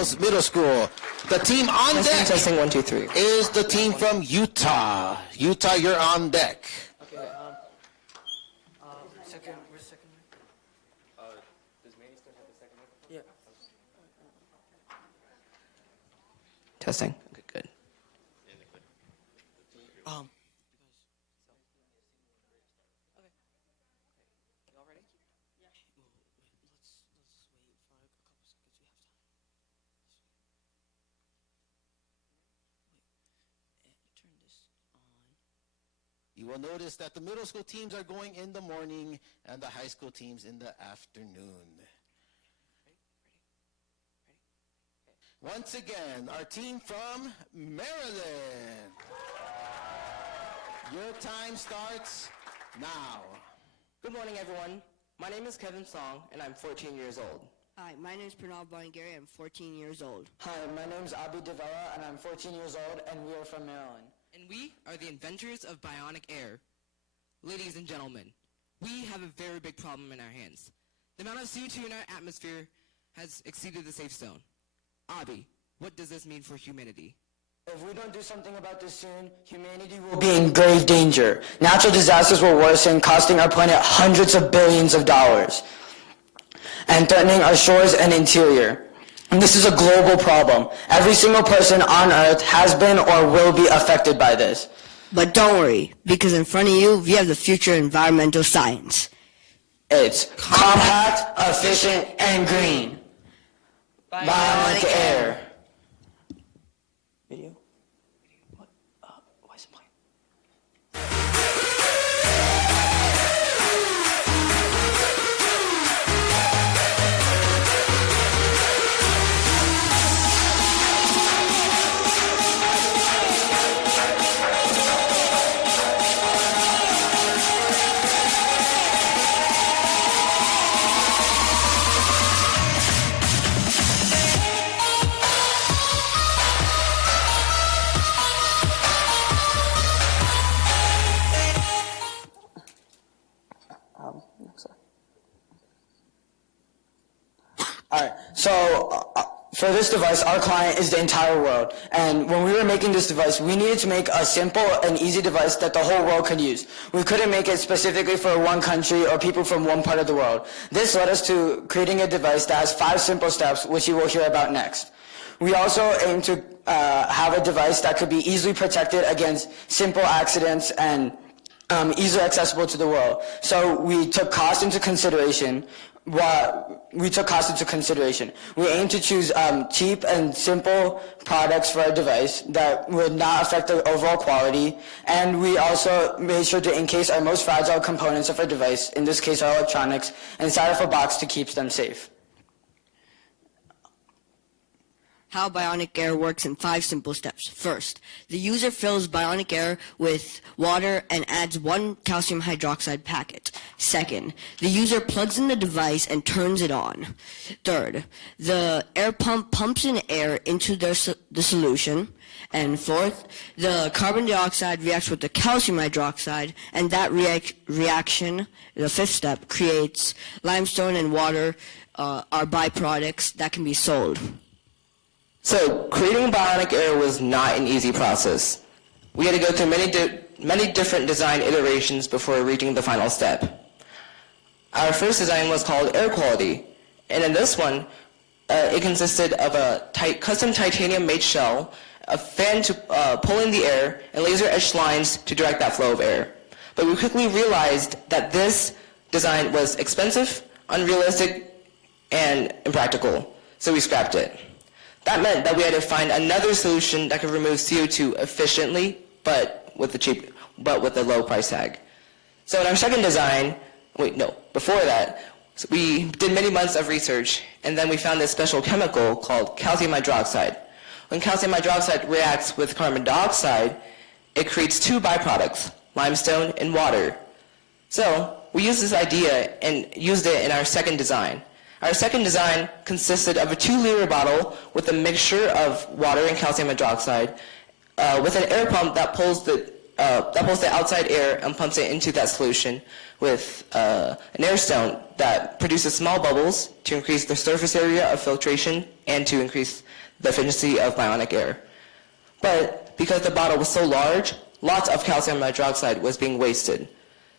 Falls Middle School. The team on deck testing 1, 2, 3. is the team from Utah. Utah, you're on deck. Okay, second, where's second mic? Does Manny still have the second microphone? Yeah. Testing. Okay, good. Y'all ready? You will notice that the middle school teams are going in the morning and the high school teams in the afternoon. Once again, our team from Maryland. Your time starts now. Good morning, everyone. My name is Kevin Song, and I'm 14 years old. Hi, my name is Pranav Bangari. I'm 14 years old. Hi, my name's Abhi Devella, and I'm 14 years old, and we are from Maryland. And we are the inventors of bionic air. Ladies and gentlemen, we have a very big problem in our hands. The amount of CO2 in our atmosphere has exceeded the safe zone. Abhi, what does this mean for humanity? If we don't do something about this soon, humanity will be in grave danger. Natural disasters will worsen, costing our planet hundreds of billions of dollars, and threatening our shores and interior. And this is a global problem. Every single person on Earth has been or will be affected by this. But don't worry, because in front of you, we have the future environmental science. It's compact, efficient, and green. Bionic air. Video? What? Why is it playing? Alright, so for this device, our client is the entire world. And when we were making this device, we needed to make a simple and easy device that the whole world could use. We couldn't make it specifically for one country or people from one part of the world. This led us to creating a device that has 5 simple steps, which you will hear about next. We also aim to have a device that could be easily protected against simple accidents and easily accessible to the world. So we took cost into consideration. We aim to choose cheap and simple products for our device that would not affect the overall quality, and we also made sure to encase our most fragile components of our device, in this case our electronics, inside of a box to keep them safe. How bionic air works in 5 simple steps. First, the user fills bionic air with water and adds 1 calcium hydroxide packet. Second, the user plugs in the device and turns it on. Third, the air pump pumps in air into the solution. And fourth, the carbon dioxide reacts with the calcium hydroxide, and that reaction, the 5th step, creates limestone and water, are byproducts that can be sold. So, creating bionic air was not an easy process. We had to go through many different design iterations before reaching the final step. Our first design was called Air Quality, and in this one, it consisted of a custom titanium-made shell, a fan to pull in the air, and laser-etched lines to direct that flow of air. But we quickly realized that this design was expensive, unrealistic, and impractical, so we scrapped it. That meant that we had to find another solution that could remove CO2 efficiently, but with a low price tag. So in our second design, before that, we did many months of research, and then we found this special chemical called calcium hydroxide. When calcium hydroxide reacts with carbon dioxide, it creates 2 byproducts, limestone and water. So we used this idea and used it in our second design. Our second design consisted of a 2-liter bottle with a mixture of water and calcium hydroxide with an air pump that pulls the that pulls the outside air and pumps it into that solution with an air stone that produces small bubbles to increase the surface area of filtration and to increase the efficiency of bionic air. But because the bottle was so large, lots of calcium hydroxide was being wasted.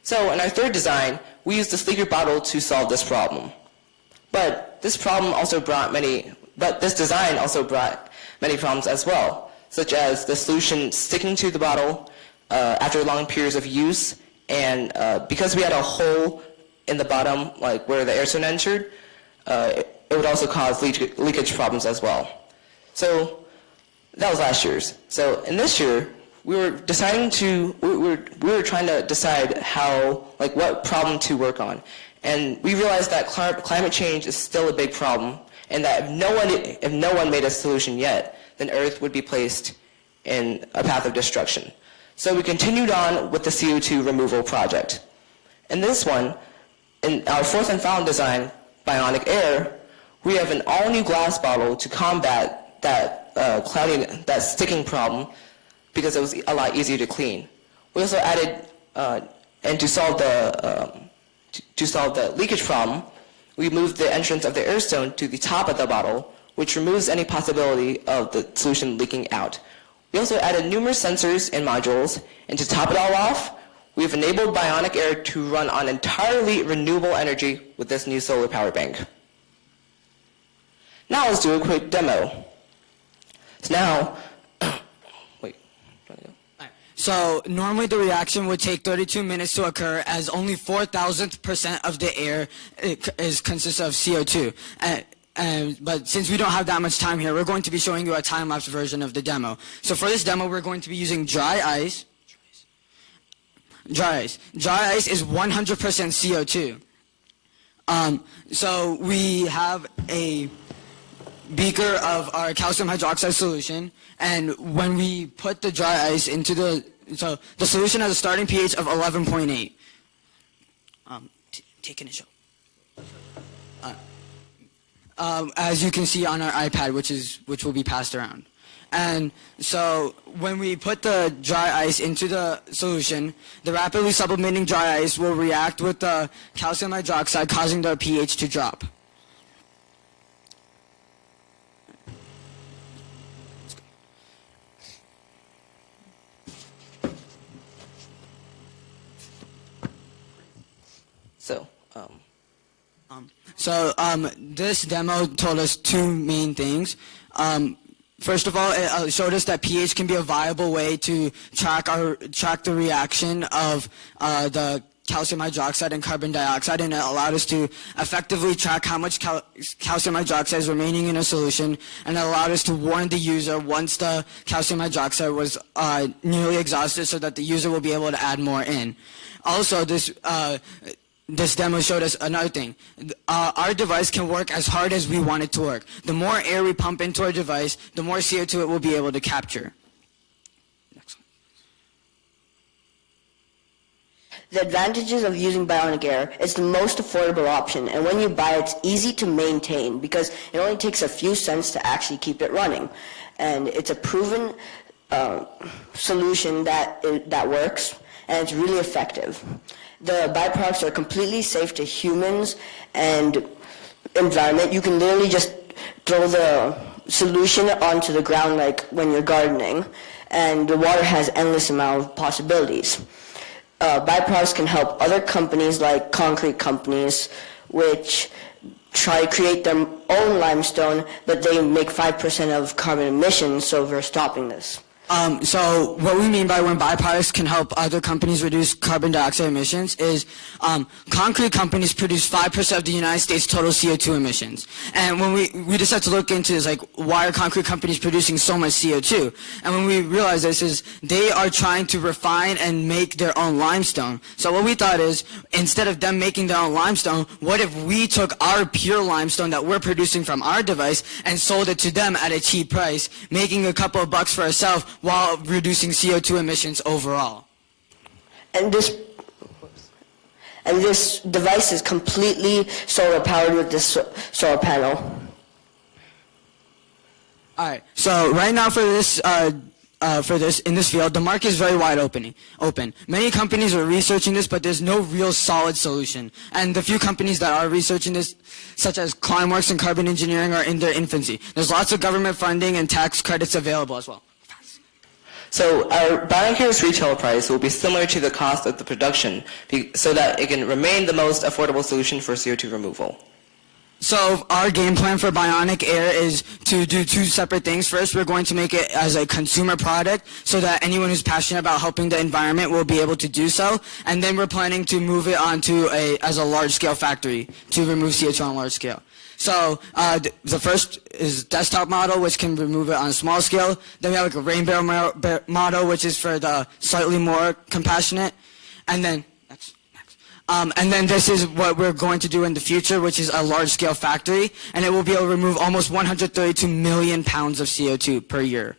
So in our third design, we used a sleeker bottle to solve this problem. But this design also brought many problems as well, such as the solution sticking to the bottle after long periods of use, and because we had a hole in the bottom, like where the air stone entered, it would also cause leakage problems as well. So that was last year's. So in this year, we were trying to decide what problem to work on, and we realized that climate change is still a big problem, and that if no one made a solution yet, then Earth would be placed in a path of destruction. So we continued on with the CO2 removal project. In this one, in our fourth and final design, Bionic Air, we have an all-new glass bottle to combat that that sticking problem, because it was a lot easier to clean. We also added, and to solve the leakage problem, we moved the entrance of the air stone to the top of the bottle, which removes any possibility of the solution leaking out. We also added numerous sensors and modules, and to top it all off, we've enabled Bionic Air to run on entirely renewable energy with this new solar power bank. Now let's do a quick demo. So now, wait. So normally the reaction would take 32 minutes to occur, as only 4,000% of the air consists of CO2. But since we don't have that much time here, we're going to be showing you a time-lapse version of the demo. So for this demo, we're going to be using dry ice. Dry ice is 100% CO2. So we have a beaker of our calcium hydroxide solution, and when we put the dry ice into the solution has a starting pH of 11.8. Take it and show. As you can see on our iPad, which will be passed around. And so when we put the dry ice into the solution, the rapidly sublimating dry ice will react with the calcium hydroxide, causing the pH to drop. So this demo told us two main things. First of all, it showed us that pH can be a viable way to track the reaction of the calcium hydroxide and carbon dioxide, and it allowed us to effectively track how much calcium hydroxide is remaining in a solution, and it allowed us to warn the user once the calcium hydroxide was nearly exhausted, so that the user will be able to add more in. Also, this demo showed us another thing. Our device can work as hard as we want it to work. The more air we pump into our device, the more CO2 it will be able to capture. Next one. The advantages of using Bionic Air: it's the most affordable option, and when you buy it, it's easy to maintain because it only takes a few cents to actually keep it running. And it's a proven solution that works, and it's really effective. The byproducts are completely safe to humans and environment. You can literally just throw the solution onto the ground like when you're gardening, and the water has endless amount of possibilities. Byproducts can help other companies like concrete companies, which try to create their own limestone, but they make 5% of carbon emissions, so we're stopping this. So what we mean by when byproducts can help other companies reduce carbon dioxide emissions is concrete companies produce 5% of the United States total CO2 emissions. And when we just have to look into is like, why are concrete companies producing so much CO2? And when we realize this is they are trying to refine and make their own limestone. So what we thought is, instead of them making their own limestone, what if we took our pure limestone that we're producing from our device and sold it to them at a cheap price, making a couple of bucks for ourselves while reducing CO2 emissions overall. And this device is completely solar powered with this solar panel. All right. So right now for this for this in this field, the market is very wide open. Many companies are researching this, but there's no real solid solution. And the few companies that are researching this, such as Climeworks and Carbon Engineering, are in their infancy. There's lots of government funding and tax credits available as well. So our bionic air's retail price will be similar to the cost of the production so that it can remain the most affordable solution for CO2 removal. So our game plan for Bionic Air is to do two separate things. First, we're going to make it as a consumer product so that anyone who's passionate about helping the environment will be able to do so. And then we're planning to move it onto as a large-scale factory to remove CO2 on a large scale. So the first is desktop model, which can remove it on a small scale. Then we have like a rainbow model, which is for the slightly more compassionate. And then this is what we're going to do in the future, which is a large-scale factory, and it will be able to remove almost 132 million pounds of CO2 per year.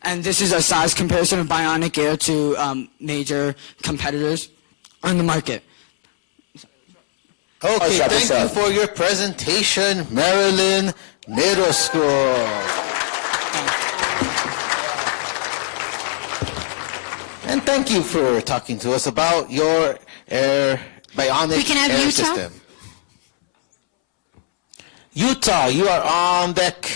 And this is a size comparison of Bionic Air to major competitors on the market. Okay, thank you for your presentation, Maryland Middle School. And thank you for talking to us about your bionic air system. Utah, you are on deck.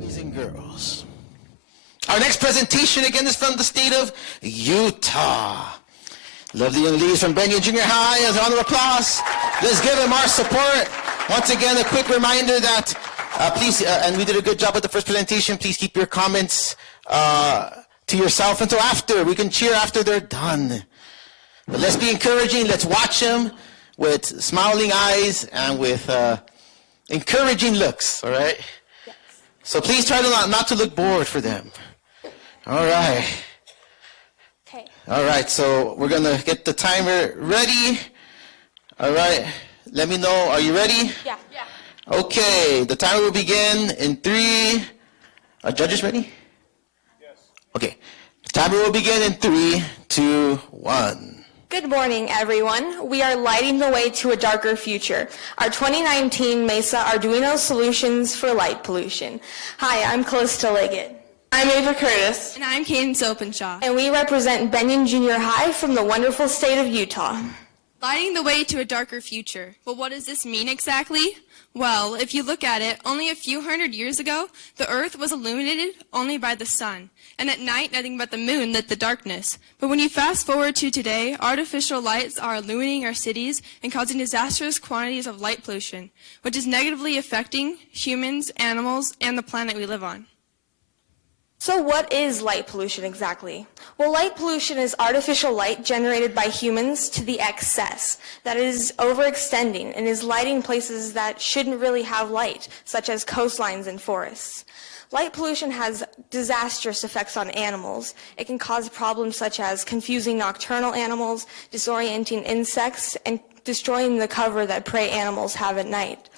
Boys and girls. Our next presentation again is from the state of Utah. Lovely young ladies from Benyon Junior High, as a round of applause. Let's give them our support. Once again, a quick reminder that please, and we did a good job with the first presentation, please keep your comments to yourself until after. We can cheer after they're done. But let's be encouraging. Let's watch them with smiling eyes and with encouraging looks, all right? Yes. So please try to not to look bored for them. All right. Okay. All right, so we're going to get the timer ready. All right, let me know. Are you ready? Yeah. Okay, the timer will begin in 3. Are judges ready? Yes. Okay, the timer will begin in 3, 2, 1. Good morning, everyone. We are lighting the way to a darker future. Our 2019 MESA Arduino Solutions for Light Pollution. Hi, I'm Callista Liggett. I'm Ava Curtis. And I'm Caden Sopenshaw. And we represent Benyon Junior High from the wonderful state of Utah. Lighting the way to a darker future. Well, what does this mean exactly? Well, if you look at it, only a few hundred years ago, the Earth was illuminated only by the sun. And at night, nothing but the moon lit the darkness. But when you fast forward to today, artificial lights are illuminating our cities and causing disastrous quantities of light pollution, which is negatively affecting humans, animals, and the planet we live on. So what is light pollution exactly? Well, light pollution is artificial light generated by humans to the excess. That is overextending and is lighting places that shouldn't really have light, such as coastlines and forests. Light pollution has disastrous effects on animals. It can cause problems such as confusing nocturnal animals, disorienting insects, and destroying the cover that prey animals have at night.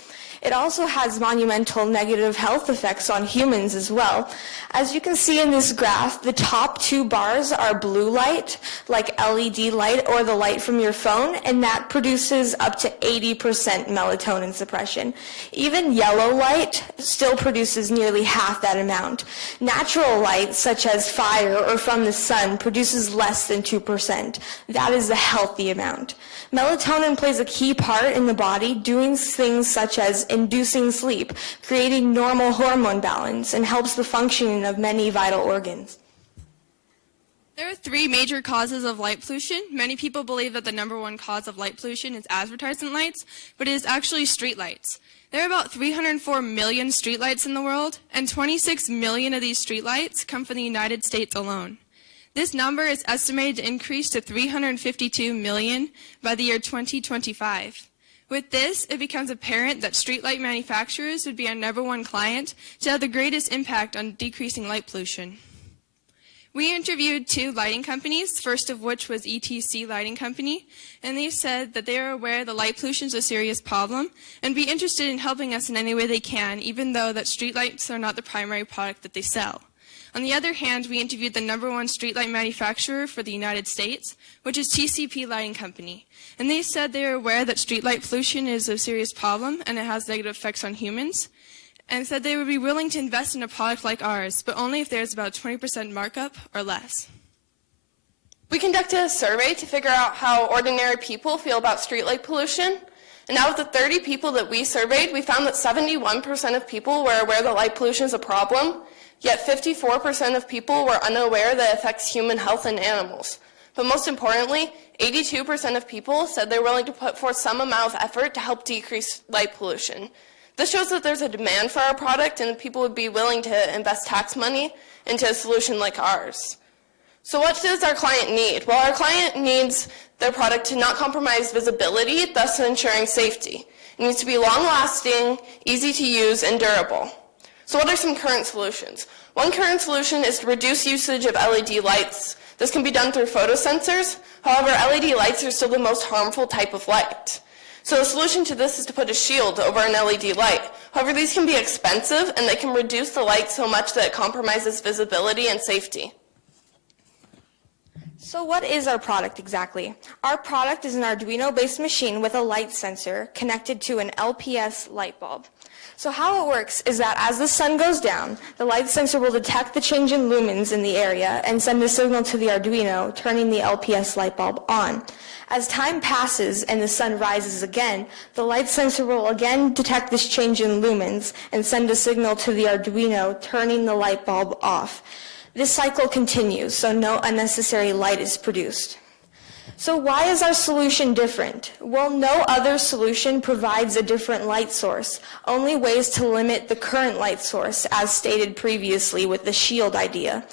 It also has monumental negative health effects on humans as well. As you can see in this graph, the top 2 bars are blue light, like LED light or the light from your phone, and that produces up to 80% melatonin suppression. Even yellow light still produces nearly half that amount. Natural light, such as fire or from the sun, produces less than 2%. That is a healthy amount. Melatonin plays a key part in the body, doing things such as inducing sleep, creating normal hormone balance, and helps the functioning of many vital organs. There are 3 major causes of light pollution. Many people believe that the #1 cause of light pollution is advertisement lights, but it is actually street lights. There are about 304 million streetlights in the world, and 26 million of these streetlights come from the United States alone. This number is estimated to increase to 352 million by the year 2025. With this, it becomes apparent that streetlight manufacturers would be our #1 client to have the greatest impact on decreasing light pollution. We interviewed 2 lighting companies, first of which was ETC Lighting Company, and they said that they are aware that light pollution is a serious problem and be interested in helping us in any way they can, even though that streetlights are not the primary product that they sell. On the other hand, we interviewed the #1 streetlight manufacturer for the United States, which is TCP Lighting Company, and they said they are aware that streetlight pollution is a serious problem and it has negative effects on humans, and said they would be willing to invest in a product like ours, but only if there's about 20% markup or less. We conducted a survey to figure out how ordinary people feel about streetlight pollution. And out of the 30 people that we surveyed, we found that 71% of people were aware that light pollution is a problem, yet 54% of people were unaware that it affects human health and animals. But most importantly, 82% of people said they're willing to put forth some amount of effort to help decrease light pollution. This shows that there's a demand for our product and that people would be willing to invest tax money into a solution like ours. So what does our client need? Well, our client needs their product to not compromise visibility, thus ensuring safety. It needs to be long-lasting, easy to use, and durable. So what are some current solutions? One current solution is to reduce usage of LED lights. This can be done through photosensors. However, LED lights are still the most harmful type of light. So the solution to this is to put a shield over an LED light. However, these can be expensive and they can reduce the light so much that it compromises visibility and safety. So what is our product exactly? Our product is an Arduino-based machine with a light sensor connected to an LPS light bulb. So how it works is that as the sun goes down, the light sensor will detect the change in lumens in the area and send a signal to the Arduino, turning the LPS light bulb on. As time passes and the sun rises again, the light sensor will again detect this change in lumens and send a signal to the Arduino, turning the light bulb off. This cycle continues, so no unnecessary light is produced. So why is our solution different? Well, no other solution provides a different light source, only ways to limit the current light source, as stated previously with the shield idea.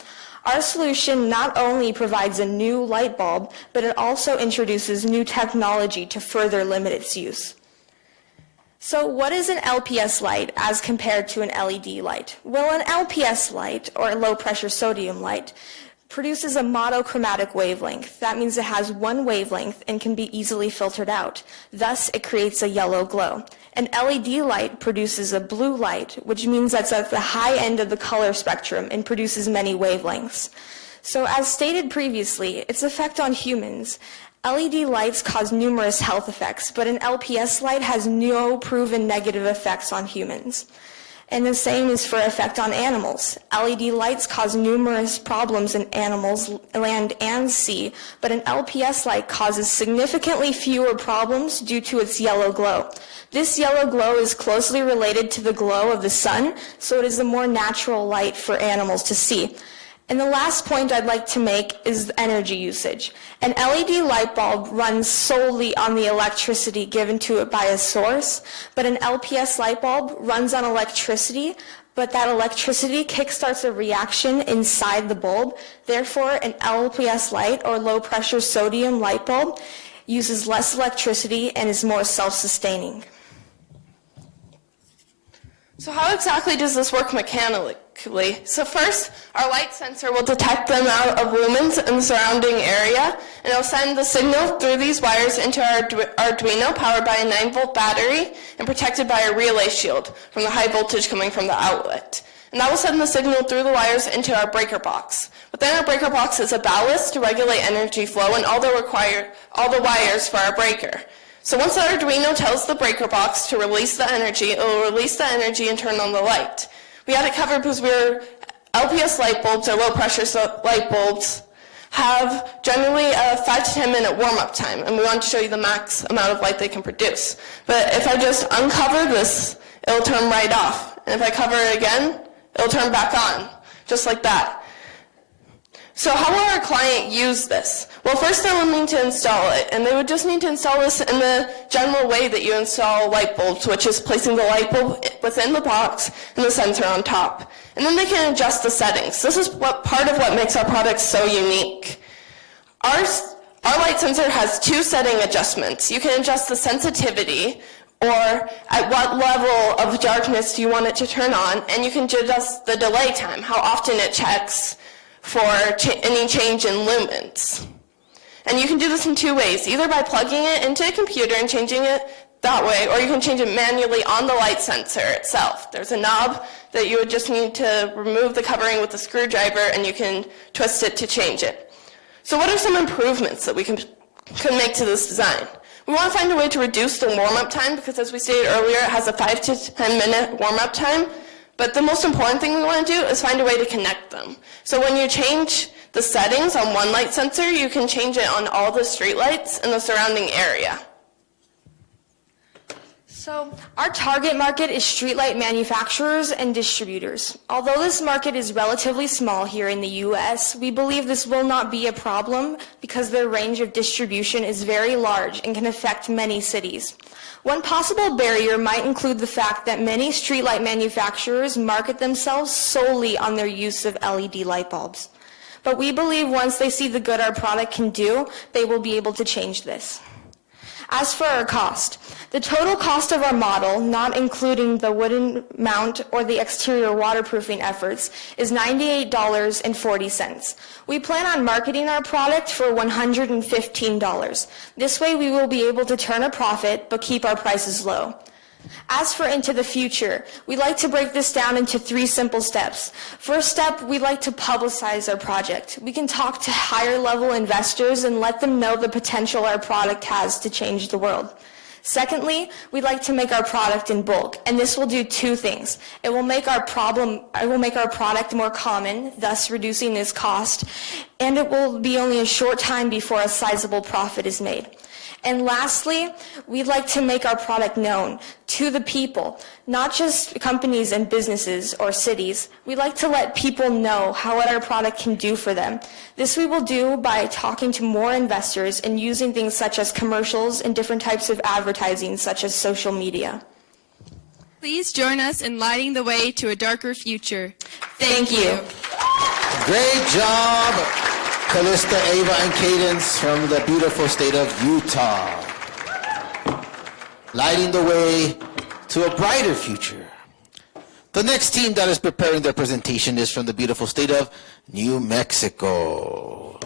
Our solution not only provides a new light bulb, but it also introduces new technology to further limit its use. So what is an LPS light as compared to an LED light? Well, an LPS light, or low pressure sodium light, produces a monochromatic wavelength. That means it has one wavelength and can be easily filtered out. Thus, it creates a yellow glow. An LED light produces a blue light, which means that's at the high end of the color spectrum and produces many wavelengths. So as stated previously, its effect on humans. LED lights cause numerous health effects, but an LPS light has no proven negative effects on humans. And the same is for effect on animals. LED lights cause numerous problems in animals, land and sea, but an LPS light causes significantly fewer problems due to its yellow glow. This yellow glow is closely related to the glow of the sun, so it is a more natural light for animals to see. And the last point I'd like to make is energy usage. An LED light bulb runs solely on the electricity given to it by a source, but an LPS light bulb runs on electricity, but that electricity kickstarts a reaction inside the bulb. Therefore, an LPS light, or low pressure sodium light bulb, uses less electricity and is more self-sustaining. So how exactly does this work mechanically? So first, our light sensor will detect the amount of lumens in the surrounding area, and it'll send the signal through these wires into our Arduino, powered by a 9-volt battery and protected by a relay shield from the high voltage coming from the outlet. And that will send the signal through the wires into our breaker box. Within our breaker box is a ballast to regulate energy flow and all the wires for our breaker. So once the Arduino tells the breaker box to release the energy, it will release the energy and turn on the light. We had it covered because LPS light bulbs, or low pressure light bulbs, have generally a 5 to 10 minute warm-up time, and we wanted to show you the max amount of light they can produce. But if I just uncover this, it'll turn right off. And if I cover it again, it'll turn back on, just like that. So how will our client use this? Well, first they will need to install it, and they would just need to install this in the general way that you install light bulbs, which is placing the light bulb within the box and the sensor on top. And then they can adjust the settings. This is part of what makes our product so unique. Our light sensor has 2 setting adjustments. You can adjust the sensitivity, or at what level of darkness you want it to turn on, and you can adjust the delay time, how often it checks for any change in lumens. And you can do this in 2 ways, either by plugging it into a computer and changing it that way, or you can change it manually on the light sensor itself. There's a knob that you would just need to remove the covering with a screwdriver, and you can twist it to change it. So what are some improvements that we can make to this design? We want to find a way to reduce the warm-up time, because as we stated earlier, it has a 5 to 10 minute warm-up time. But the most important thing we want to do is find a way to connect them. So when you change the settings on one light sensor, you can change it on all the street lights in the surrounding area. So our target market is streetlight manufacturers and distributors. Although this market is relatively small here in the U.S., we believe this will not be a problem because their range of distribution is very large and can affect many cities. One possible barrier might include the fact that many streetlight manufacturers market themselves solely on their use of LED light bulbs. But we believe once they see the good our product can do, they will be able to change this. As for our cost, the total cost of our model, not including the wooden mount or the exterior waterproofing efforts, is $98.40. We plan on marketing our product for $115. This way we will be able to turn a profit but keep our prices low. As for into the future, we like to break this down into 3 simple steps. First step, we like to publicize our project. We can talk to higher level investors and let them know the potential our product has to change the world. Secondly, we'd like to make our product in bulk, and this will do 2 things. It will make our product more common, thus reducing its cost, and it will be only a short time before a sizable profit is made. And lastly, we'd like to make our product known to the people, not just companies and businesses or cities. We'd like to let people know what our product can do for them. This we will do by talking to more investors and using things such as commercials and different types of advertising such as social media. Please join us in lighting the way to a darker future. Thank you. Great job, Callista, Ava, and Cadence from the beautiful state of Utah. Lighting the way to a brighter future. The next team that is preparing their presentation is from the beautiful state of New Mexico.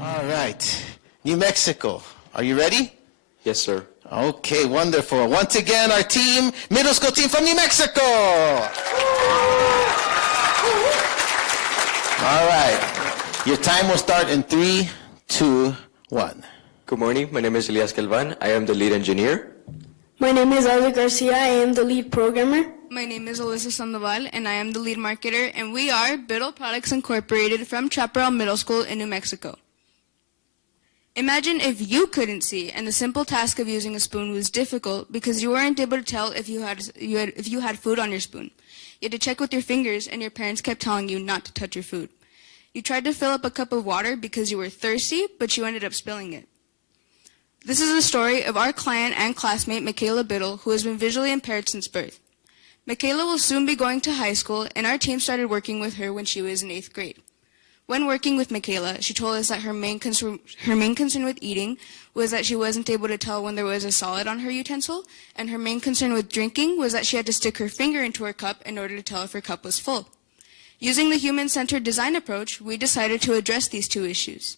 All right. New Mexico, are you ready? Yes, sir. Okay, wonderful. Once again, our team, middle school team from New Mexico. All right. Your time will start in 3, 2, 1. Good morning. My name is Elias Galvan. I am the lead engineer. My name is Isaac Garcia. I am the lead programmer. My name is Alyssa Sandoval, and I am the lead marketer, and we are Biddle Products Incorporated from Chaparral Middle School in New Mexico. Imagine if you couldn't see, and the simple task of using a spoon was difficult because you weren't able to tell if you had food on your spoon. You had to check with your fingers, and your parents kept telling you not to touch your food. You tried to fill up a cup of water because you were thirsty, but you ended up spilling it. This is the story of our client and classmate, Michaela Biddle, who has been visually impaired since birth. Michaela will soon be going to high school, and our team started working with her when she was in 8th grade. When working with Michaela, she told us that her main concern with eating was that she wasn't able to tell when there was a solid on her utensil, and her main concern with drinking was that she had to stick her finger into her cup in order to tell if her cup was full. Using the human-centered design approach, we decided to address these two issues.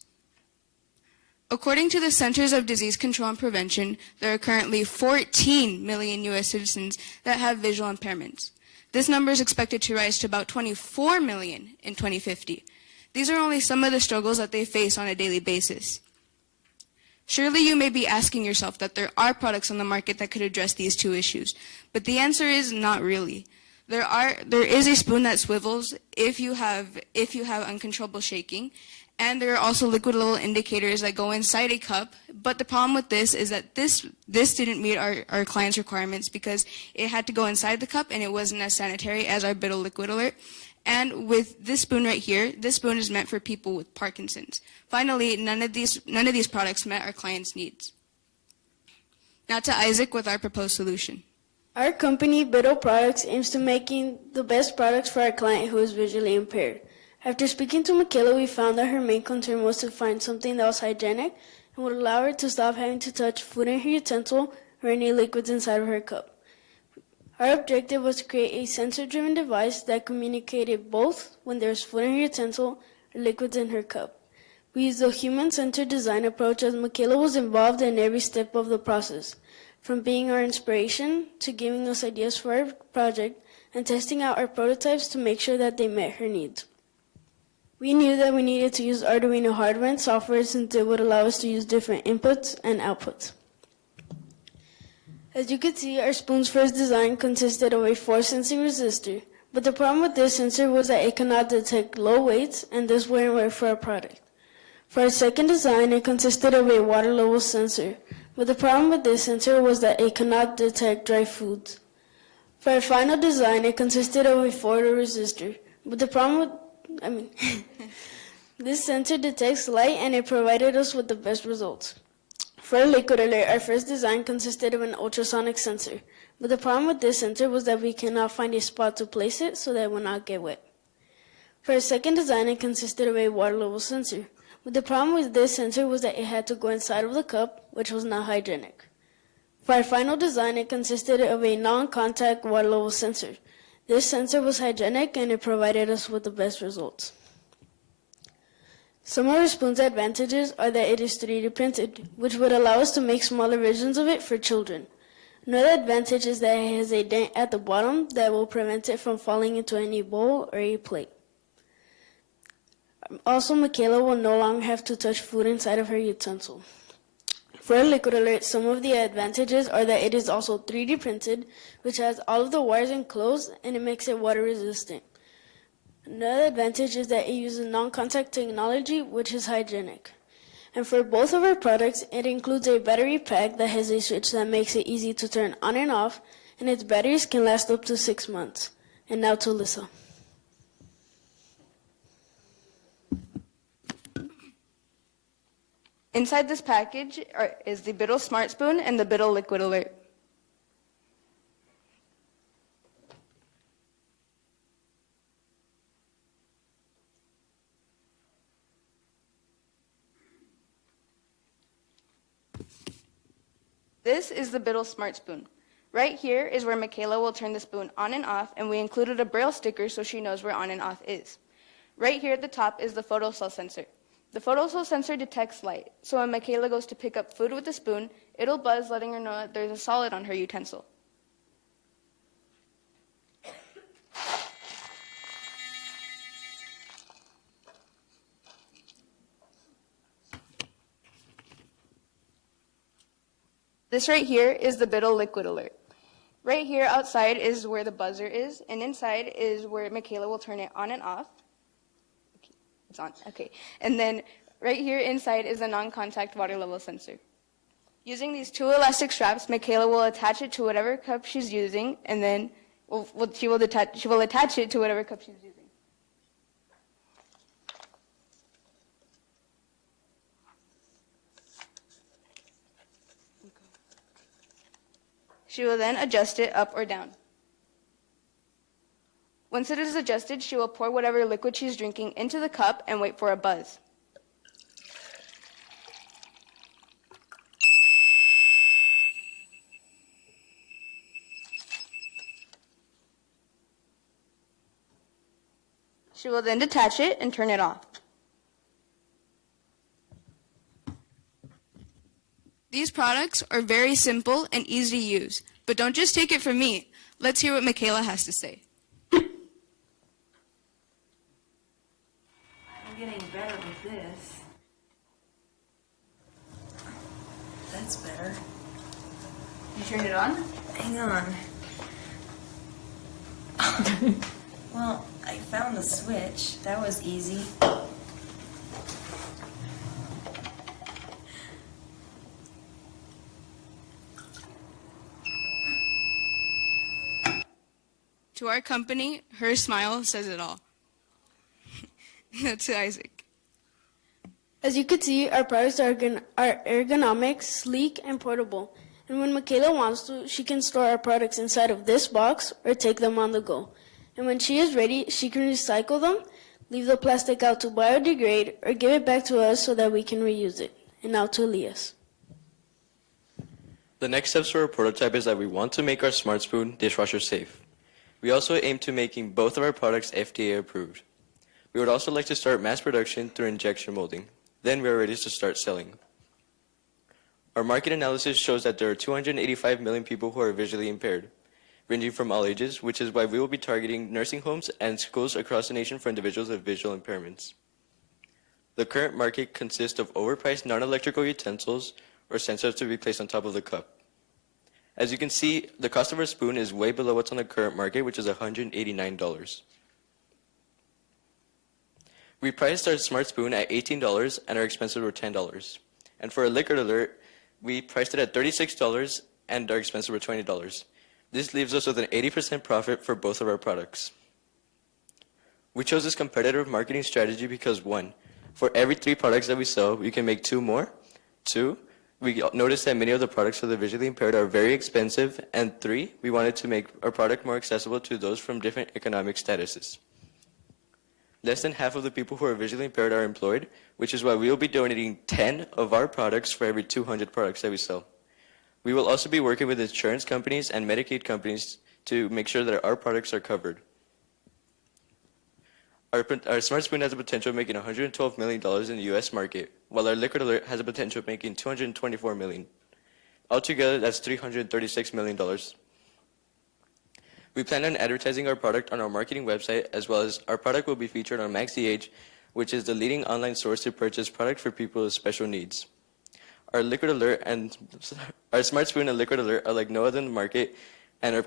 According to the Centers of Disease Control and Prevention, there are currently 14 million U.S. citizens that have visual impairments. This number is expected to rise to about 24 million in 2050. These are only some of the struggles that they face on a daily basis. Surely you may be asking yourself that there are products on the market that could address these two issues, but the answer is not really. There is a spoon that swivels if you have uncontrollable shaking, and there are also liquid level indicators that go inside a cup, but the problem with this is that this didn't meet our client's requirements because it had to go inside the cup and it wasn't as sanitary as our Biddle Liquid Alert. And with this spoon right here, this spoon is meant for people with Parkinson's. Finally, none of these products met our client's needs. Now to Isaac with our proposed solution. Our company, Biddle Products, aims to making the best products for our client who is visually impaired. After speaking to Michaela, we found that her main concern was to find something that was hygienic and would allow her to stop having to touch food in her utensil or any liquids inside of her cup. Our objective was to create a sensor-driven device that communicated both when there was food in her utensil or liquids in her cup. We used a human-centered design approach as Michaela was involved in every step of the process, from being our inspiration to giving us ideas for our project and testing out our prototypes to make sure that they met her needs. We knew that we needed to use Arduino hardware and software since it would allow us to use different inputs and outputs. As you can see, our spoon's first design consisted of a force-sensing resistor, but the problem with this sensor was that it cannot detect low weights, and this wouldn't work for our product. For our second design, it consisted of a water level sensor, but the problem with this sensor was that it cannot detect dry foods. For our final design, it consisted of a photoresistor, but the problem with this sensor detects light and it provided us with the best results. For our liquid alert, our first design consisted of an ultrasonic sensor, but the problem with this sensor was that we cannot find a spot to place it so that it would not get wet. For our second design, it consisted of a water level sensor, but the problem with this sensor was that it had to go inside of the cup, which was not hygienic. For our final design, it consisted of a non-contact water level sensor. This sensor was hygienic and it provided us with the best results. Some of our spoon's advantages are that it is 3D printed, which would allow us to make smaller versions of it for children. Another advantage is that it has a dent at the bottom that will prevent it from falling into any bowl or a plate. Also, Michaela will no longer have to touch food inside of her utensil. For a liquid alert, some of the advantages are that it is also 3D printed, which has all of the wires enclosed and it makes it water resistant. Another advantage is that it uses non-contact technology, which is hygienic. And for both of our products, it includes a battery pack that has a switch that makes it easy to turn on and off, and its batteries can last up to 6 months. And now to Alyssa. Inside this package is the Biddle Smart Spoon and the Biddle Liquid Alert. This is the Biddle Smart Spoon. Right here is where Michaela will turn the spoon on and off, and we included a braille sticker so she knows where on and off is. Right here at the top is the photocell sensor. The photocell sensor detects light, so when Michaela goes to pick up food with a spoon, it'll buzz, letting her know that there's a solid on her utensil. This right here is the Biddle liquid alert. Right here outside is where the buzzer is, and inside is where Michaela will turn it on and off. Okay, it's on, okay. And then right here inside is the non-contact water level sensor. Using these two elastic straps, Michaela will attach it to whatever cup she's using, and then she will attach it to whatever cup she's using. She will then adjust it up or down. Once it is adjusted, she will pour whatever liquid she's drinking into the cup and wait for a buzz. She will then detach it and turn it off. These products are very simple and easy to use, but don't just take it from me. Let's hear what Michaela has to say. I'm getting better with this. That's better. You turn it on? Hang on. Well, I found the switch. That was easy. To our company, her smile says it all. That's Isaac. As you can see, our products are ergonomic, sleek, and portable. And when Michaela wants to, she can store our products inside of this box or take them on the go. And when she is ready, she can recycle them, leave the plastic out to biodegrade, or give it back to us so that we can reuse it. And now to Elias. The next steps for our prototype is that we want to make our Smart Spoon dishwasher safe. We also aim to making both of our products FDA approved. We would also like to start mass production through injection molding. Then we are ready to start selling. Our market analysis shows that there are 285 million people who are visually impaired, ranging from all ages, which is why we will be targeting nursing homes and schools across the nation for individuals with visual impairments. The current market consists of overpriced non-electrical utensils or sensors to be placed on top of the cup. As you can see, the cost of our spoon is way below what's on the current market, which is $189. We priced our Smart Spoon at $18 and our expenses were $10. And for a liquid alert, we priced it at $36 and our expenses were $20. This leaves us with an 80% profit for both of our products. We chose this competitive marketing strategy because 1, for every 3 products that we sell, we can make 2 more. 2, we noticed that many of the products for the visually impaired are very expensive. And 3, we wanted to make our product more accessible to those from different economic statuses. Less than half of the people who are visually impaired are employed, which is why we will be donating 10 of our products for every 200 products that we sell. We will also be working with insurance companies and Medicaid companies to make sure that our products are covered. Our Smart Spoon has a potential of making $112 million in the U.S. market, while our Liquid Alert has a potential of making $224 million. Altogether, that's $336 million. We plan on advertising our product on our marketing website, as well as our product will be featured on MaxDH, which is the leading online source to purchase product for people with special needs. Our Liquid Alert and our Smart Spoon and Liquid Alert are like no other in the market, and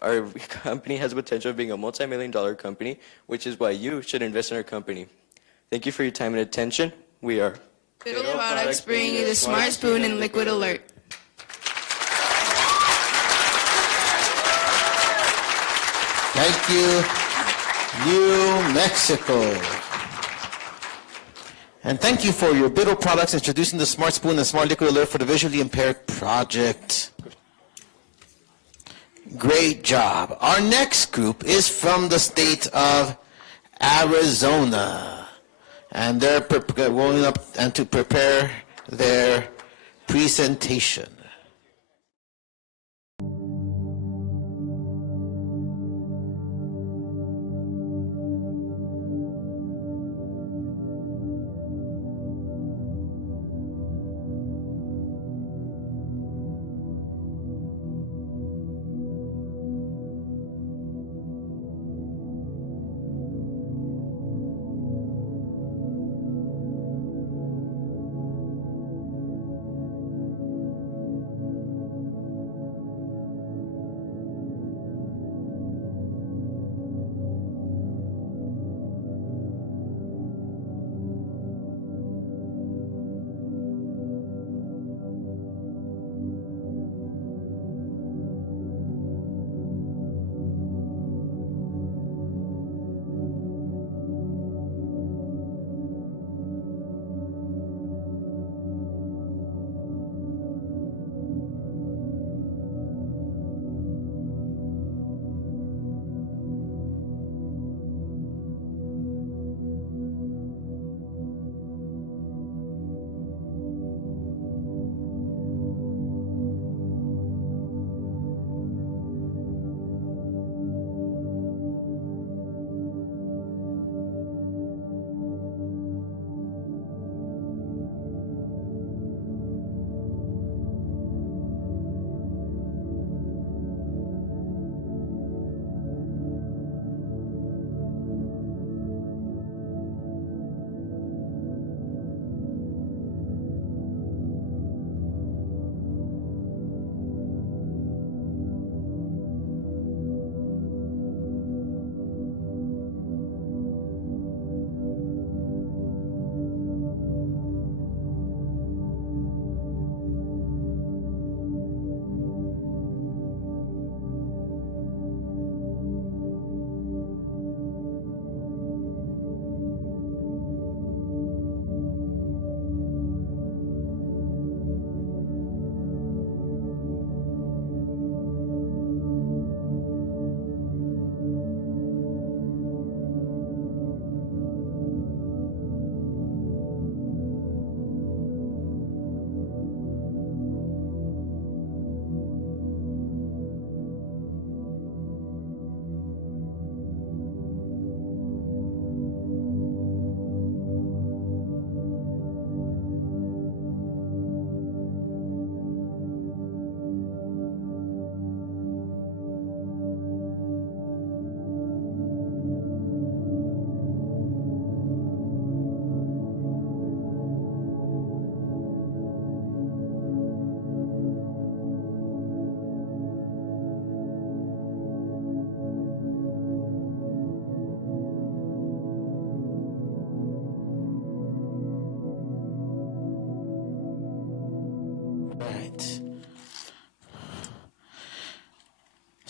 our company has the potential of being a multi-million-dollar company, which is why you should invest in our company. Thank you for your time and attention. We are Biddle Products bringing you the Smart Spoon and Liquid Alert. Thank you, New Mexico. And thank you for your Biddle products introducing the Smart Spoon and Smart Liquid Alert for the visually impaired project. Great job. Our next group is from the state of Arizona. And they're going up and to prepare their presentation.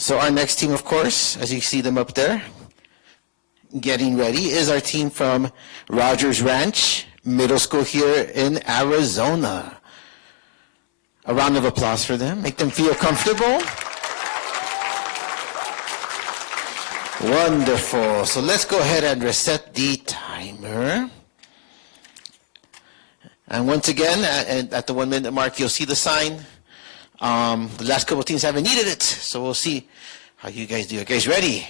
So our next team, of course, as you see them up there, getting ready, is our team from Rogers Ranch Middle School here in Arizona. A round of applause for them. Make them feel comfortable. Wonderful. So let's go ahead and reset the timer. And once again, at the 1 minute mark, you'll see the sign. The last couple of teams haven't needed it, so we'll see how you guys do. You guys ready?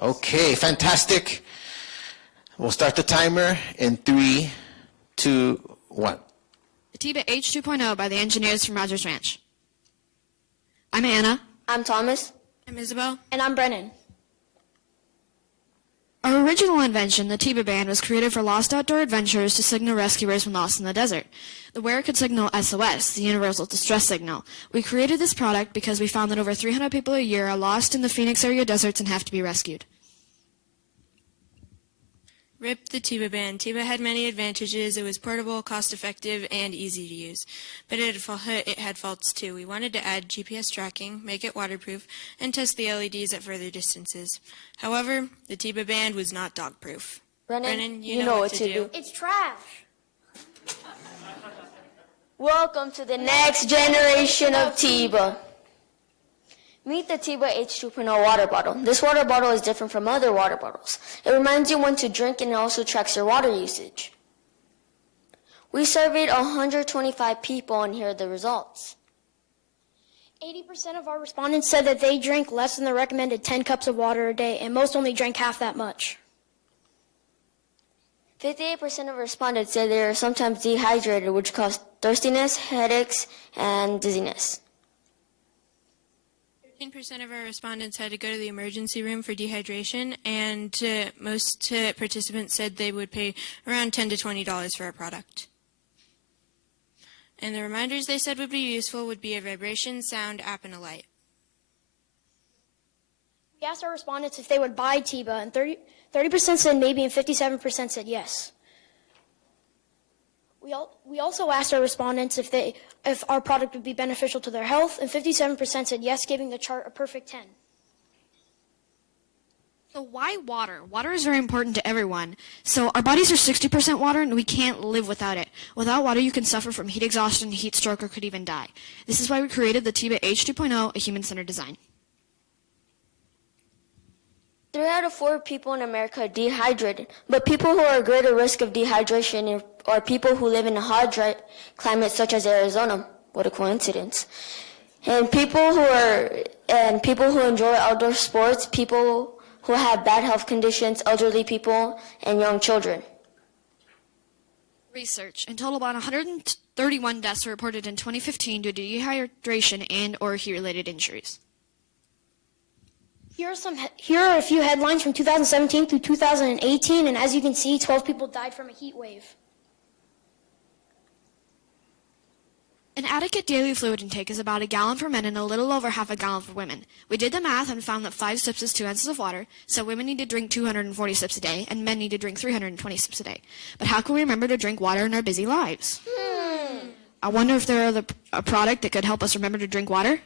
Okay, fantastic. We'll start the timer in 3, 2, 1. The TIBA H 2.0 by the engineers from Rogers Ranch. I'm Anna. I'm Thomas. I'm Isabel. And I'm Brennan. Our original invention, the TIBA band, was created for lost outdoor adventurers to signal rescuers when lost in the desert. The wearer could signal SOS, the Universal Distress Signal. We created this product because we found that over 300 people a year are lost in the Phoenix area deserts and have to be rescued. RIP the TIBA band. TIBA had many advantages. It was portable, cost-effective, and easy to use. But it had faults too. We wanted to add GPS tracking, make it waterproof, and test the LEDs at further distances. However, the TIBA band was not dog-proof. Brennan, you know what to do. It's trash. Welcome to the next generation of TIBA. Meet the TIBA H 2.0 water bottle. This water bottle is different from other water bottles. It reminds you when to drink and it also tracks your water usage. We surveyed 125 people and here are the results. 80% of our respondents said that they drink less than the recommended 10 cups of water a day, and most only drank half that much. 58% of respondents said they are sometimes dehydrated, which causes thirstiness, headaches, and dizziness. 13% of our respondents had to go to the emergency room for dehydration, and most participants said they would pay around $10 to $20 for our product. And the reminders they said would be useful would be a vibration, sound, app, and a light. We asked our respondents if they would buy TIBA, and 30% said maybe, and 57% said yes. We also asked our respondents if our product would be beneficial to their health, and 57% said yes, giving the chart a perfect 10. So why water? Water is very important to everyone. So our bodies are 60% water, and we can't live without it. Without water, you can suffer from heat exhaustion, heat stroke, or could even die. This is why we created the TIBA H 2.0, a human-centered design. 3 out of 4 people in America are dehydrated, but people who are at greater risk of dehydration are people who live in a hot, dry climate such as Arizona. What a coincidence. And people who enjoy outdoor sports, people who have bad health conditions, elderly people, and young children. Research. In total, about 131 deaths were reported in 2015 due to dehydration and or heat-related injuries. Here are a few headlines from 2017 through 2018, and as you can see, 12 people died from a heat wave. An adequate daily fluid intake is about a gallon for men and a little over half a gallon for women. We did the math and found that 5 sips is 2 ounces of water, so women need to drink 240 sips a day, and men need to drink 320 sips a day. But how can we remember to drink water in our busy lives? I wonder if there are a product that could help us remember to drink water?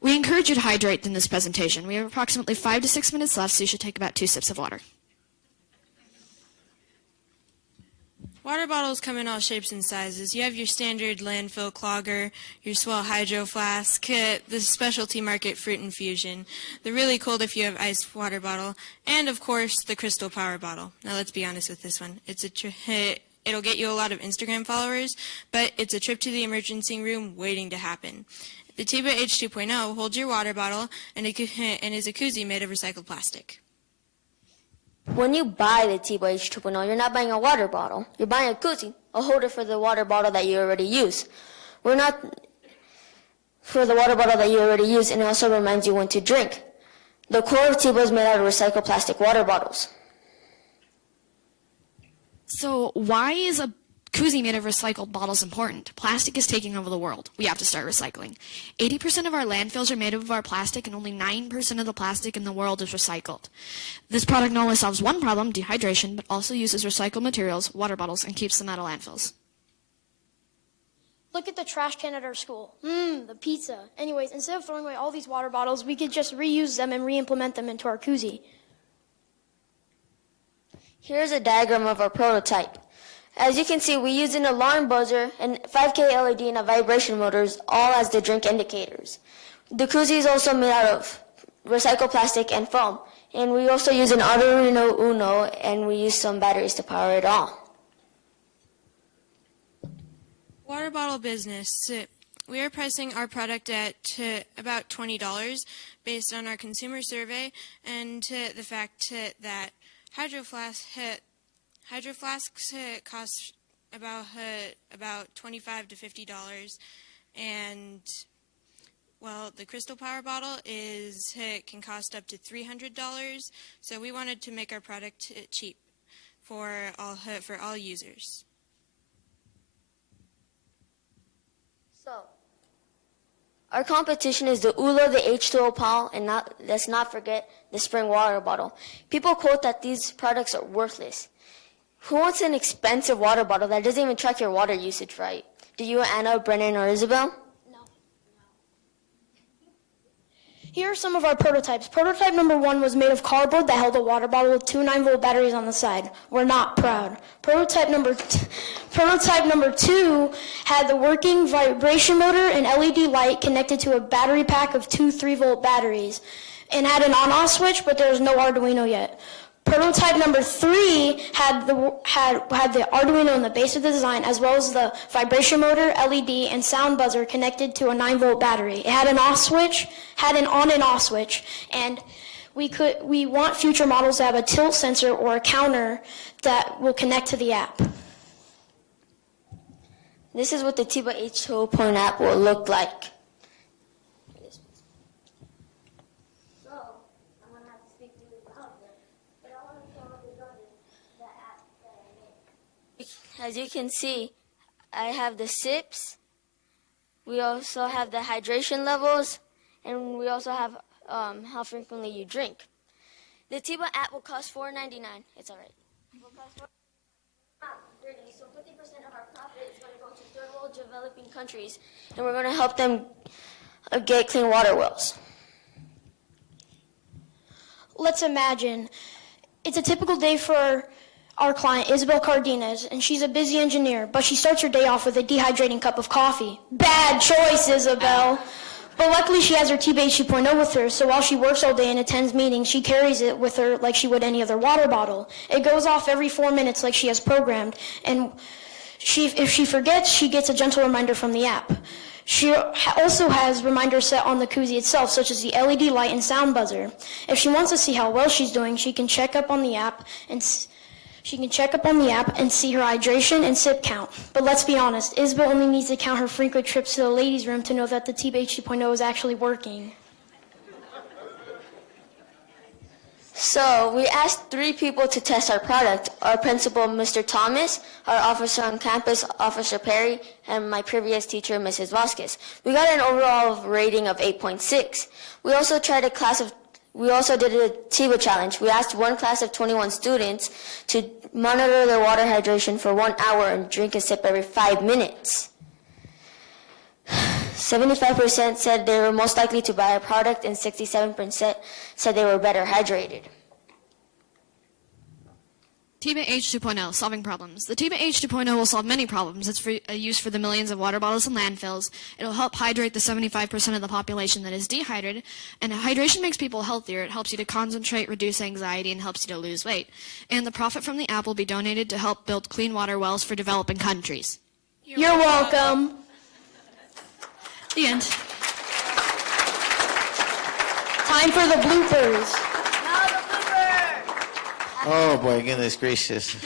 We encourage you to hydrate in this presentation. We have approximately 5 to 6 minutes left, so you should take about 2 sips of water. Water bottles come in all shapes and sizes. You have your standard landfill clogger, your swell hydro flask, the specialty market fruit infusion, the really cold if you have iced water bottle, and of course the crystal power bottle. Now let's be honest with this one. It'll get you a lot of Instagram followers, but it's a trip to the emergency room waiting to happen. The TIBA H 2.0 holds your water bottle and is a koozie made of recycled plastic. When you buy the TIBA H 2.0, you're not buying a water bottle. You're buying a koozie, a holder for the water bottle that you already use. For the water bottle that you already use, and it also reminds you when to drink. The core of TIBA is made out of recycled plastic water bottles. So why is a koozie made of recycled bottles important? Plastic is taking over the world. We have to start recycling. 80% of our landfills are made of our plastic, and only 9% of the plastic in the world is recycled. This product not only solves one problem, dehydration, but also uses recycled materials, water bottles, and keeps them out of landfills. Look at the trash can at our school. The pizza. Anyways, instead of throwing away all these water bottles, we could just reuse them and re-implement them into our koozie. Here's a diagram of our prototype. As you can see, we used an alarm buzzer and 5K LED and a vibration motors, all as the drink indicators. The koozie is also made out of recycled plastic and foam. And we also use an Arduino Uno, and we use some batteries to power it all. Water bottle business. We are pricing our product at about $20 based on our consumer survey and the fact that hydro flasks cost about $25 to $50, and well, the Crystal Power bottle can cost up to $300. So we wanted to make our product cheap for all users. So, our competition is the ULO, the H2O Pal, and let's not forget the spring water bottle. People quote that these products are worthless. Who wants an expensive water bottle that doesn't even track your water usage right? Do you, Anna, Brennan, or Isabel? Here are some of our prototypes. Prototype number 1 was made of cardboard that held a water bottle with 2 9-volt batteries on the side. We're not proud. Prototype number 2 had the working vibration motor and LED light connected to a battery pack of 2 3-volt batteries and had an on-off switch, but there was no Arduino yet. Prototype number 3 had the Arduino in the base of the design, as well as the vibration motor, LED, and sound buzzer connected to a 9-volt battery. It had an off switch, had an on and off switch, and we want future models to have a tilt sensor or a counter that will connect to the app. This is what the TIBA H2O Point app will look like. As you can see, I have the sips, we also have the hydration levels, and we also have how frequently you drink. The TIBA app will cost $4.99. It's all right. It will cost $4.30, so 50% of our profit is going to go to third world developing countries, and we're going to help them get clean water wells. Let's imagine it's a typical day for our client, Isabel Cardenas, and she's a busy engineer, but she starts her day off with a dehydrating cup of coffee. Bad choice, Isabel. But luckily she has her TIBA 2.0 with her, so while she works all day and attends meetings, she carries it with her like she would any other water bottle. It goes off every 4 minutes like she has programmed, and if she forgets, she gets a gentle reminder from the app. She also has reminders set on the koozie itself, such as the LED light and sound buzzer. If she wants to see how well she's doing, she can check up on the app and see her hydration and sip count. But let's be honest, Isabel only needs to count her frequent trips to the ladies' room to know that the TIBA 2.0 is actually working. So we asked 3 people to test our product: our principal, Mr. Thomas, our officer on campus, Officer Perry, and my previous teacher, Mrs. Vasquez. We got an overall rating of 8.6. We also did a TIBA challenge. We asked one class of 21 students to monitor their water hydration for 1 hour and drink a sip every 5 minutes. 75% said they were most likely to buy a product, and 67% said they were better hydrated. TIBA H2.0, solving problems. The TIBA H2.0 will solve many problems. It's used for the millions of water bottles in landfills. It'll help hydrate the 75% of the population that is dehydrated. And hydration makes people healthier. It helps you to concentrate, reduce anxiety, and helps you to lose weight. And the profit from the app will be donated to help build clean water wells for developing countries. You're welcome. The end. Time for the bloopers. Oh boy, goodness gracious.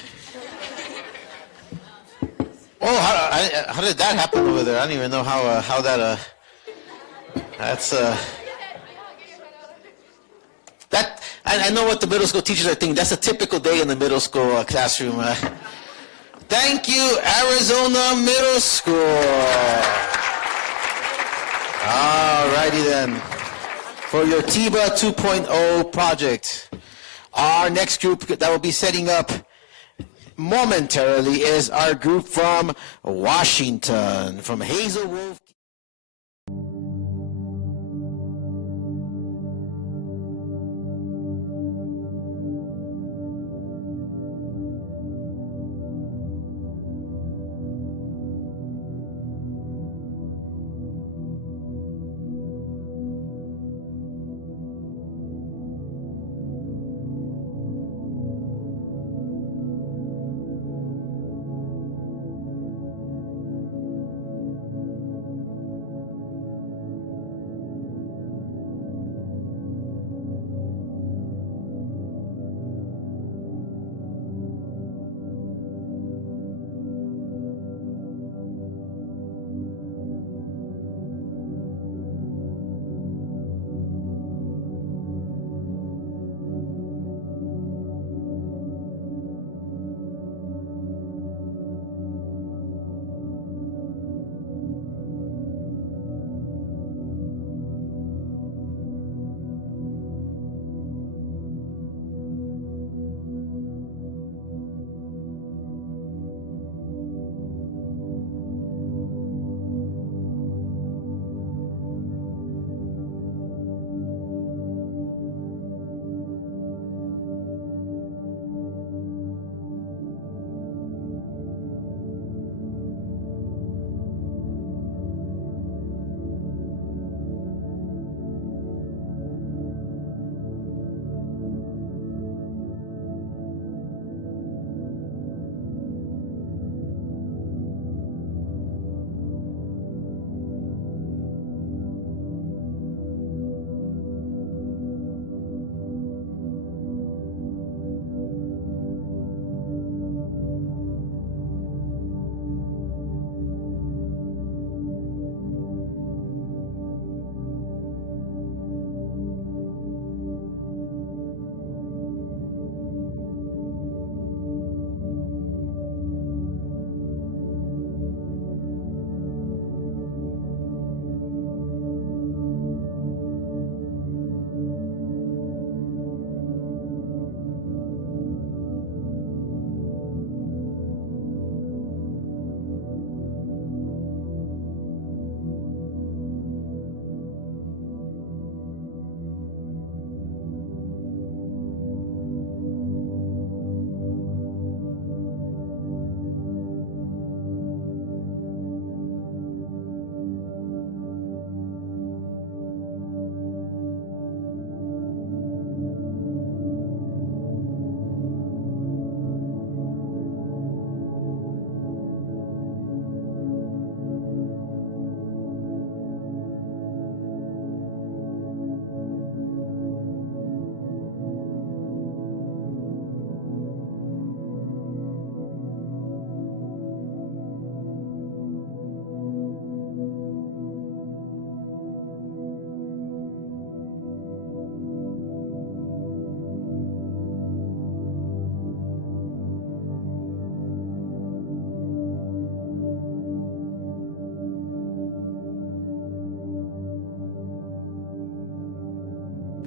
Oh, how did that happen over there? I don't even know how that, that, I know what the middle school teachers are thinking. That's a typical day in the middle school classroom. Thank you, Arizona Middle School. Alrighty then. For your TIBA 2.0 project. Our next group that will be setting up momentarily is our group from Washington, from Hazel Wolf.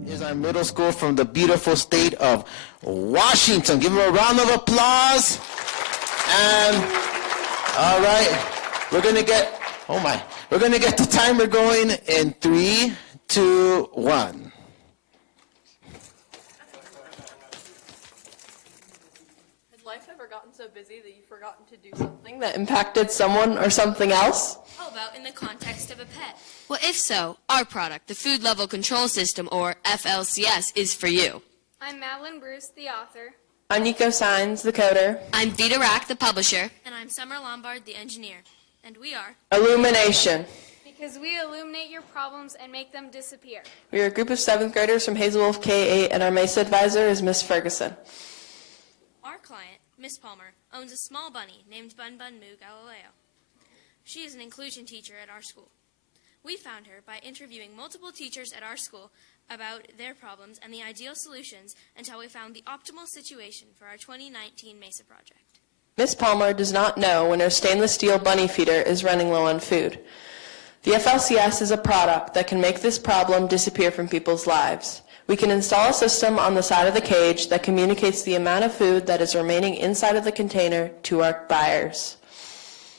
Is our middle school from the beautiful state of Washington. Give them a round of applause. And all right, we're gonna get the timer going in 3, 2, 1. Has life ever gotten so busy that you've forgotten to do something that impacted someone or something else? How about in the context of a pet? Well, if so, our product, the Food Level Control System, or FLCS, is for you. I'm Madeline Bruce, the author. I'm Nico Sines, the coder. I'm Vita Rack, the publisher. And I'm Summer Lombard, the engineer. And we are Illumination. Because we illuminate your problems and make them disappear. We are a group of 7th graders from Hazel Wolf K-8, and our MESA advisor is Miss Ferguson. Our client, Miss Palmer, owns a small bunny named Bun Bun Moo Galileo. She is an inclusion teacher at our school. We found her by interviewing multiple teachers at our school about their problems and the ideal solutions until we found the optimal situation for our 2019 MESA project. Miss Palmer does not know when her stainless steel bunny feeder is running low on food. The FLCS is a product that can make this problem disappear from people's lives. We can install a system on the side of the cage that communicates the amount of food that is remaining inside of the container to our buyers.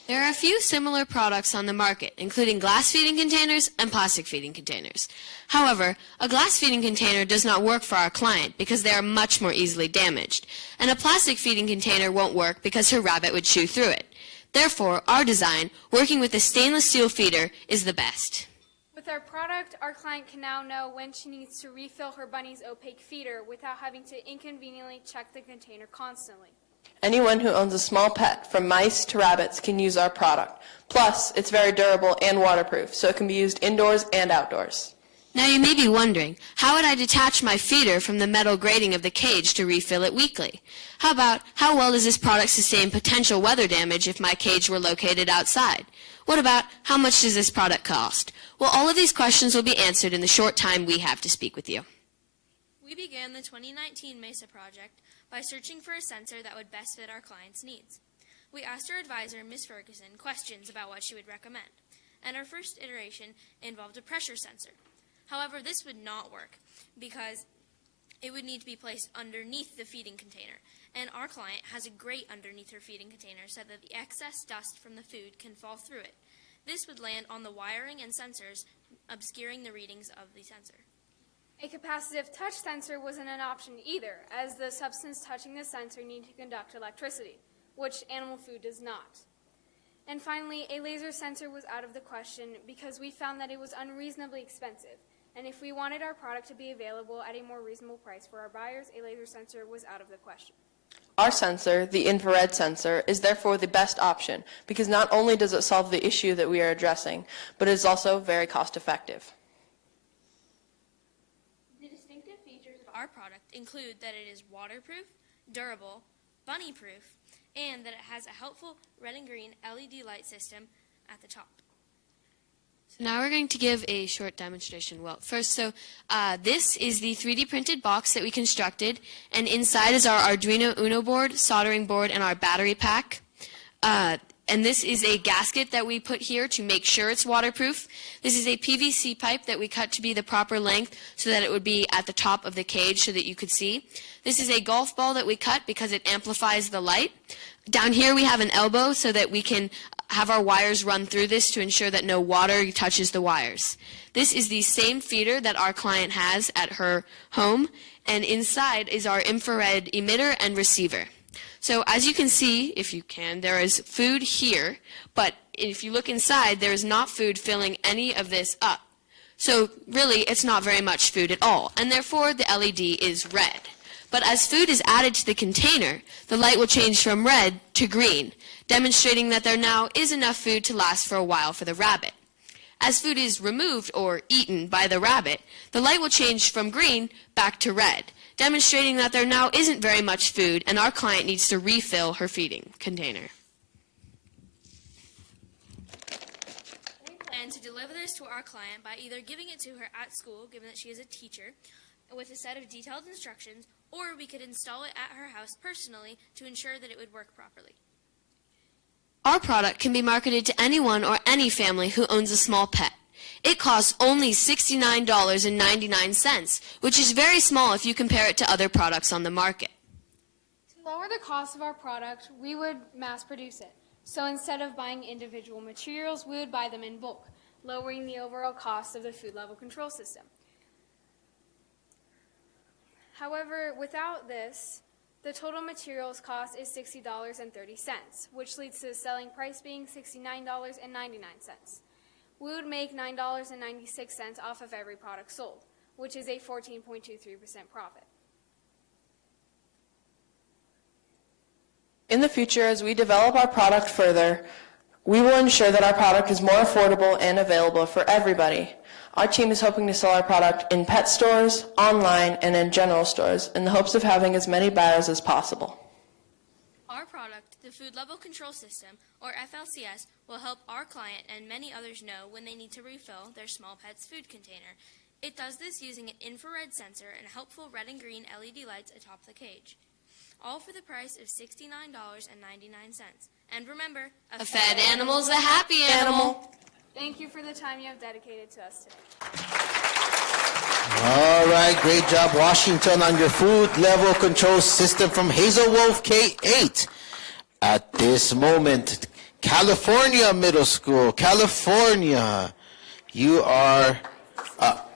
There are a few similar products on the market, including glass feeding containers and plastic feeding containers. However, a glass feeding container does not work for our client because they are much more easily damaged, and a plastic feeding container won't work because her rabbit would chew through it. Therefore, our design, working with a stainless steel feeder, is the best. With our product, our client can now know when she needs to refill her bunny's opaque feeder without having to inconveniently check the container constantly. Anyone who owns a small pet, from mice to rabbits, can use our product. Plus, it's very durable and waterproof, so it can be used indoors and outdoors. Now you may be wondering, how would I detach my feeder from the metal grating of the cage to refill it weekly? How well does this product sustain potential weather damage if my cage were located outside? What about, how much does this product cost? Well, all of these questions will be answered in the short time we have to speak with you. We began the 2019 MESA project by searching for a sensor that would best fit our client's needs. We asked our advisor, Ms. Ferguson, questions about what she would recommend, and our first iteration involved a pressure sensor. However, this would not work because it would need to be placed underneath the feeding container, and our client has a grate underneath her feeding container so that the excess dust from the food can fall through it. This would land on the wiring and sensors, obscuring the readings of the sensor. A capacitive touch sensor wasn't an option either, as the substance touching the sensor needed to conduct electricity, which animal food does not. And finally, a laser sensor was out of the question because we found that it was unreasonably expensive, and if we wanted our product to be available at a more reasonable price for our buyers, a laser sensor was out of the question. Our sensor, the infrared sensor, is therefore the best option because not only does it solve the issue that we are addressing, but it is also very cost effective. The distinctive features of our product include that it is waterproof, durable, bunny-proof, and that it has a helpful red and green LED light system at the top. So now we're going to give a short demonstration. Well, first, this is the 3D printed box that we constructed, and inside is our Arduino Uno board, soldering board, and our battery pack. And this is a gasket that we put here to make sure it's waterproof. This is a PVC pipe that we cut to be the proper length so that it would be at the top of the cage so that you could see. This is a golf ball that we cut because it amplifies the light. Down here we have an elbow so that we can have our wires run through this to ensure that no water touches the wires. This is the same feeder that our client has at her home, and inside is our infrared emitter and receiver. So as you can see, if you can, there is food here, but if you look inside, there is not food filling any of this up. So really, it's not very much food at all, and therefore the LED is red. But as food is added to the container, the light will change from red to green, demonstrating that there now is enough food to last for a while for the rabbit. As food is removed or eaten by the rabbit, the light will change from green back to red, demonstrating that there now isn't very much food and our client needs to refill her feeding container. We plan to deliver this to our client by either giving it to her at school, given that she is a teacher, with a set of detailed instructions, or we could install it at her house personally to ensure that it would work properly. Our product can be marketed to anyone or any family who owns a small pet. It costs only $69.99, which is very small if you compare it to other products on the market. To lower the cost of our product, we would mass produce it. So instead of buying individual materials, we would buy them in bulk, lowering the overall cost of the food level control system. However, without this, the total materials cost is $60.30, which leads to the selling price being $69.99. We would make $9.96 off of every product sold, which is a 14.23% profit. In the future, as we develop our product further, we will ensure that our product is more affordable and available for everybody. Our team is hoping to sell our product in pet stores, online, and in general stores in the hopes of having as many buyers as possible. Our product, the Food Level Control System, or FLCS, will help our client and many others know when they need to refill their small pet's food container. It does this using an infrared sensor and helpful red and green LED lights atop the cage. All for the price of $69.99. And remember, A fed animal's a happy animal. Thank you for the time you have dedicated to us today. All right, great job, Washington, on your food level control system from Hazel Wolf K-8. At this moment, California Middle School, California, you are up.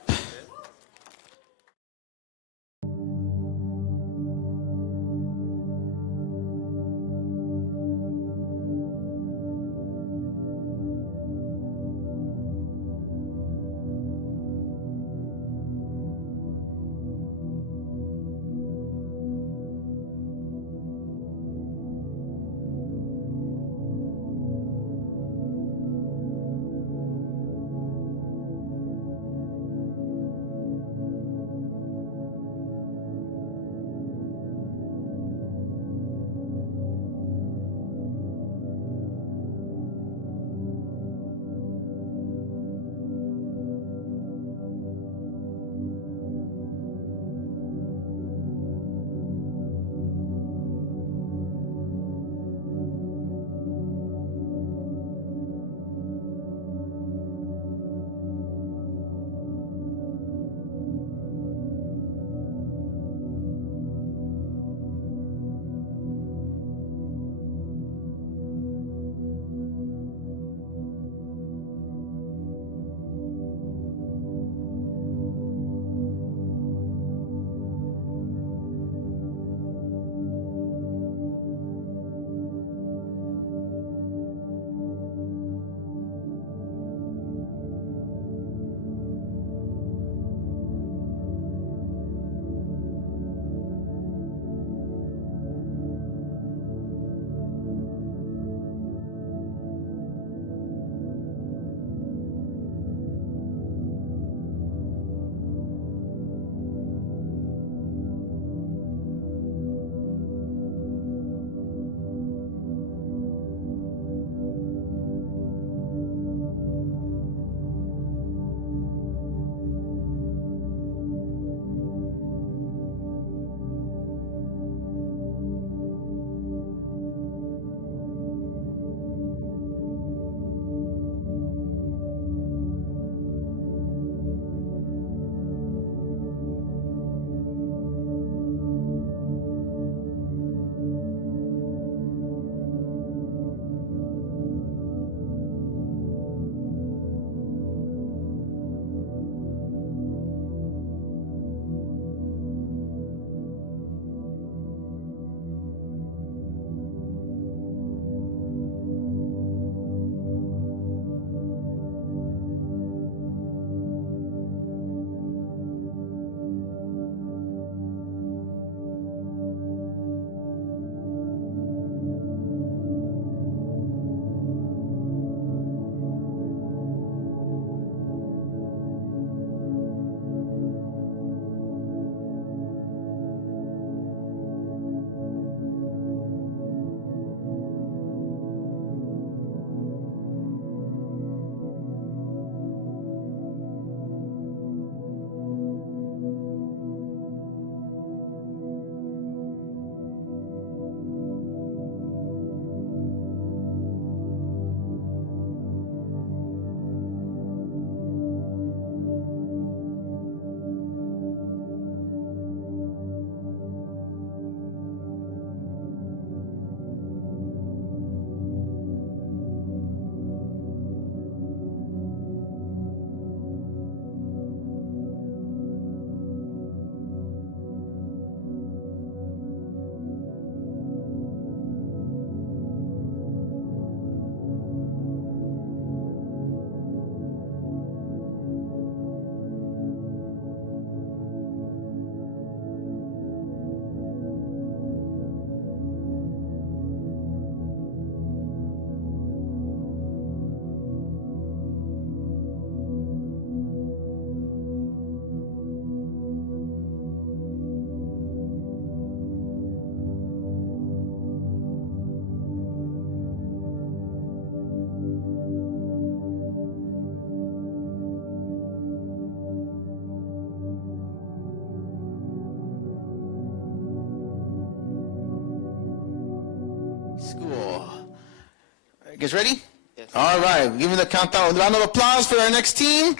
You guys ready? Yes. All right, giving the countdown. A round of applause for our next team.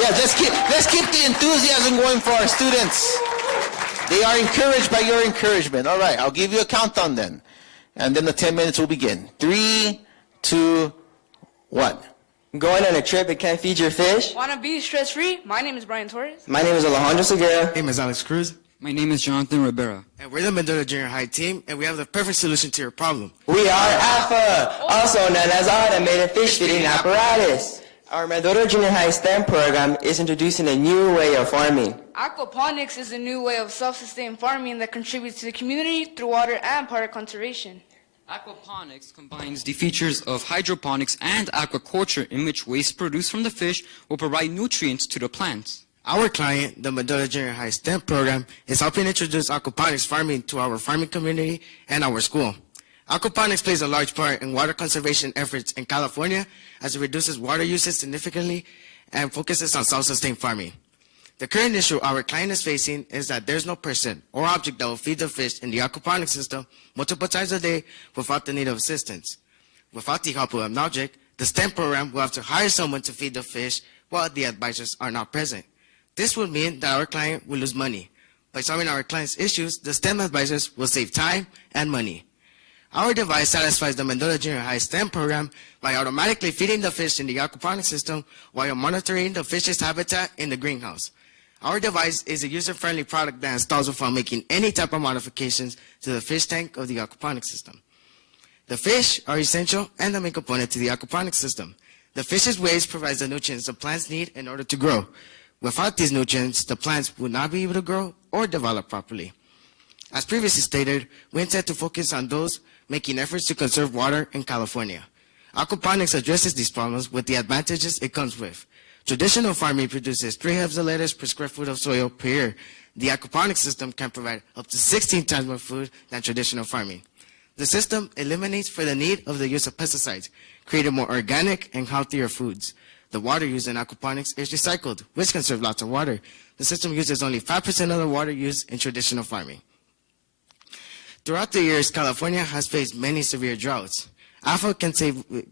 Yeah, let's keep the enthusiasm going for our students. They are encouraged by your encouragement. All right, I'll give you a countdown then. And then the 10 minutes will begin. 3, 2, 1. Going on a trip and can't feed your fish? Want to be stress-free? My name is Brian Torres. My name is Alejandro Segura. My name is Alex Cruz. My name is Jonathan Rivera. And we're the Mendoza Junior High team, and we have the perfect solution to your problem. We are AFA, also known as Automated Fish Feeding Apparatus. Our Mendoza Junior High STEM program is introducing a new way of farming. Aquaponics is a new way of self-sustained farming that contributes to the community through water and product conservation. Aquaponics combines the features of hydroponics and aquaculture, in which waste produced from the fish will provide nutrients to the plants. Our client, the Mendoza Junior High STEM program, is helping introduce aquaponics farming to our farming community and our school. Aquaponics plays a large part in water conservation efforts in California as it reduces water usage significantly and focuses on self-sustained farming. The current issue our client is facing is that there's no person or object that will feed the fish in the aquaponics system multiple times a day without the need of assistance. Without the help of an object, the STEM program will have to hire someone to feed the fish while the advisors are not present. This would mean that our client will lose money. By solving our client's issues, the STEM advisors will save time and money. Our device satisfies the Mendoza Junior High STEM program by automatically feeding the fish in the aquaponics system while monitoring the fish's habitat in the greenhouse. Our device is a user-friendly product that installs without making any type of modifications to the fish tank of the aquaponics system. The fish are essential and the main component to the aquaponics system. The fish's waste provides the nutrients the plants need in order to grow. Without these nutrients, the plants would not be able to grow or develop properly. As previously stated, we intend to focus on those making efforts to conserve water in California. Aquaponics addresses these problems with the advantages it comes with. Traditional farming produces 3 heads of lettuce per square foot of soil per year. The aquaponics system can provide up to 16 times more food than traditional farming. The system eliminates for the need of the use of pesticides, creating more organic and healthier foods. The water used in aquaponics is recycled, which conserves lots of water. The system uses only 5% of the water used in traditional farming. Throughout the years, California has faced many severe droughts. AFA can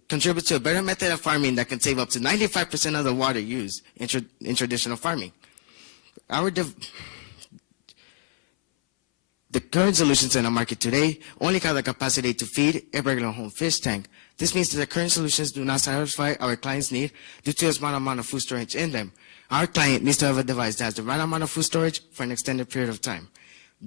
contribute to a better method of farming that can save up to 95% of the water used in traditional farming. The current solutions in the market today only have the capacity to feed a regular home fish tank. This means that the current solutions do not satisfy our client's need due to a small amount of food storage in them. Our client needs to have a device that has the right amount of food storage for an extended period of time.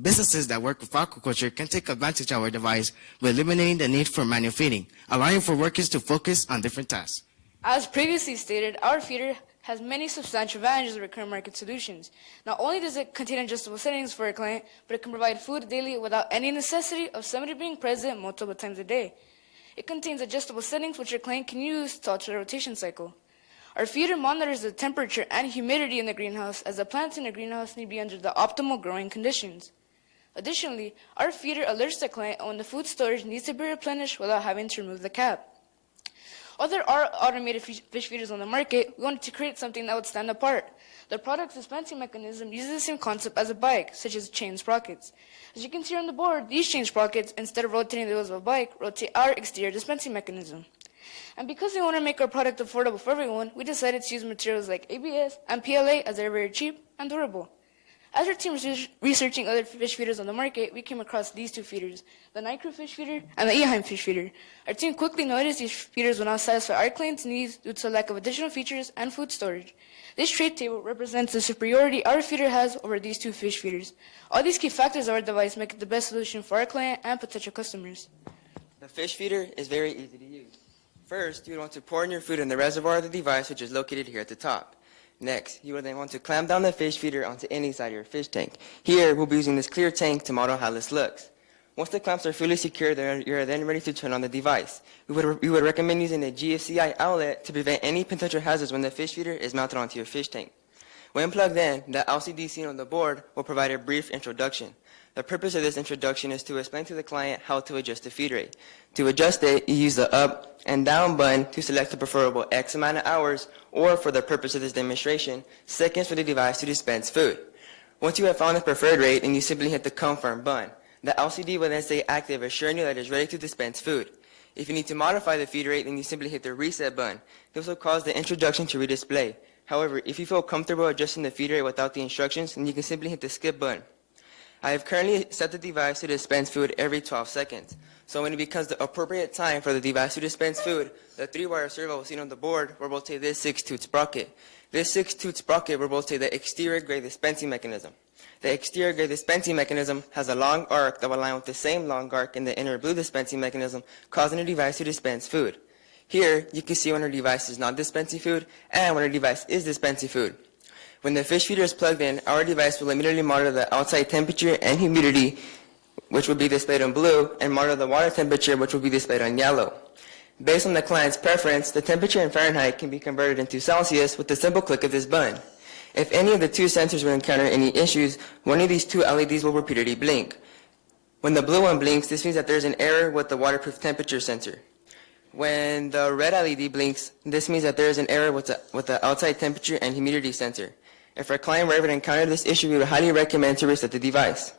Businesses that work with aquaculture can take advantage of our device by eliminating the need for manual feeding, allowing for workers to focus on different tasks. As previously stated, our feeder has many substantial advantages over current market solutions. Not only does it contain adjustable settings for a client, but it can provide food daily without any necessity of somebody being present multiple times a day. It contains adjustable settings which your client can use to alter the rotation cycle. Our feeder monitors the temperature and humidity in the greenhouse, as the plants in the greenhouse need to be under the optimal growing conditions. Additionally, our feeder alerts the client when the food storage needs to be replenished without having to remove the cap. Although there are automated fish feeders on the market, we wanted to create something that would stand apart. The product's dispensing mechanism uses the same concept as a bike, such as chain sprockets. As you can see on the board, these chain sprockets, instead of rotating the wheels of a bike, rotate our exterior dispensing mechanism. And because we want to make our product affordable for everyone, we decided to use materials like ABS and PLA as they're very cheap and durable. As our team was researching other fish feeders on the market, we came across these 2 feeders, the Nicro fish feeder and the Eheim fish feeder. Our team quickly noticed these feeders will not satisfy our clients' needs due to a lack of additional features and food storage. This trade table represents the superiority our feeder has over these 2 fish feeders. All these key factors of our device make it the best solution for our client and potential customers. The fish feeder is very easy to use. First, you would want to pour in your food in the reservoir of the device, which is located here at the top. Next, you will then want to clamp down the fish feeder onto any side of your fish tank. Here, we'll be using this clear tank to model how this looks. Once the clamps are fully secured, you're then ready to turn on the device. We would recommend using a GFCI outlet to prevent any potential hazards when the fish feeder is mounted onto your fish tank. When plugged in, the LCD seen on the board will provide a brief introduction. The purpose of this introduction is to explain to the client how to adjust the feed rate. To adjust it, you use the up and down button to select the preferable X amount of hours, or for the purpose of this demonstration, seconds for the device to dispense food. Once you have found the preferred rate, then you simply hit the confirm button. The LCD will then stay active, assuring you that it is ready to dispense food. If you need to modify the feed rate, then you simply hit the reset button. This will cause the introduction to redisplay. However, if you feel comfortable adjusting the feed rate without the instructions, then you can simply hit the skip button. I have currently set the device to dispense food every 12 seconds. So when it becomes the appropriate time for the device to dispense food, the 3-wire servo seen on the board will rotate this 6-tooth sprocket. This 6-tooth sprocket will rotate the exterior grade dispensing mechanism. The exterior grade dispensing mechanism has a long arc that will align with the same long arc in the inner blue dispensing mechanism, causing the device to dispense food. Here, you can see when our device is not dispensing food and when our device is dispensing food. When the fish feeder is plugged in, our device will immediately monitor the outside temperature and humidity, which will be displayed in blue, and monitor the water temperature, which will be displayed on yellow. Based on the client's preference, the temperature in Fahrenheit can be converted into Celsius with the simple click of this button. If any of the two sensors will encounter any issues, one of these two LEDs will repeatedly blink. When the blue one blinks, this means that there's an error with the waterproof temperature sensor. When the red LED blinks, this means that there is an error with the outside temperature and humidity sensor. If our client were ever to encounter this issue, we would highly recommend to reset the device.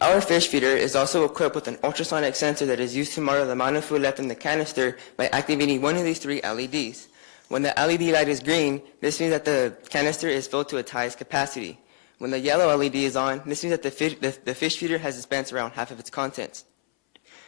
Our fish feeder is also equipped with an ultrasonic sensor that is used to monitor the amount of food left in the canister by activating one of these 3 LEDs. When the LED light is green, this means that the canister is filled to its highest capacity. When the yellow LED is on, this means that the fish feeder has dispensed around half of its contents.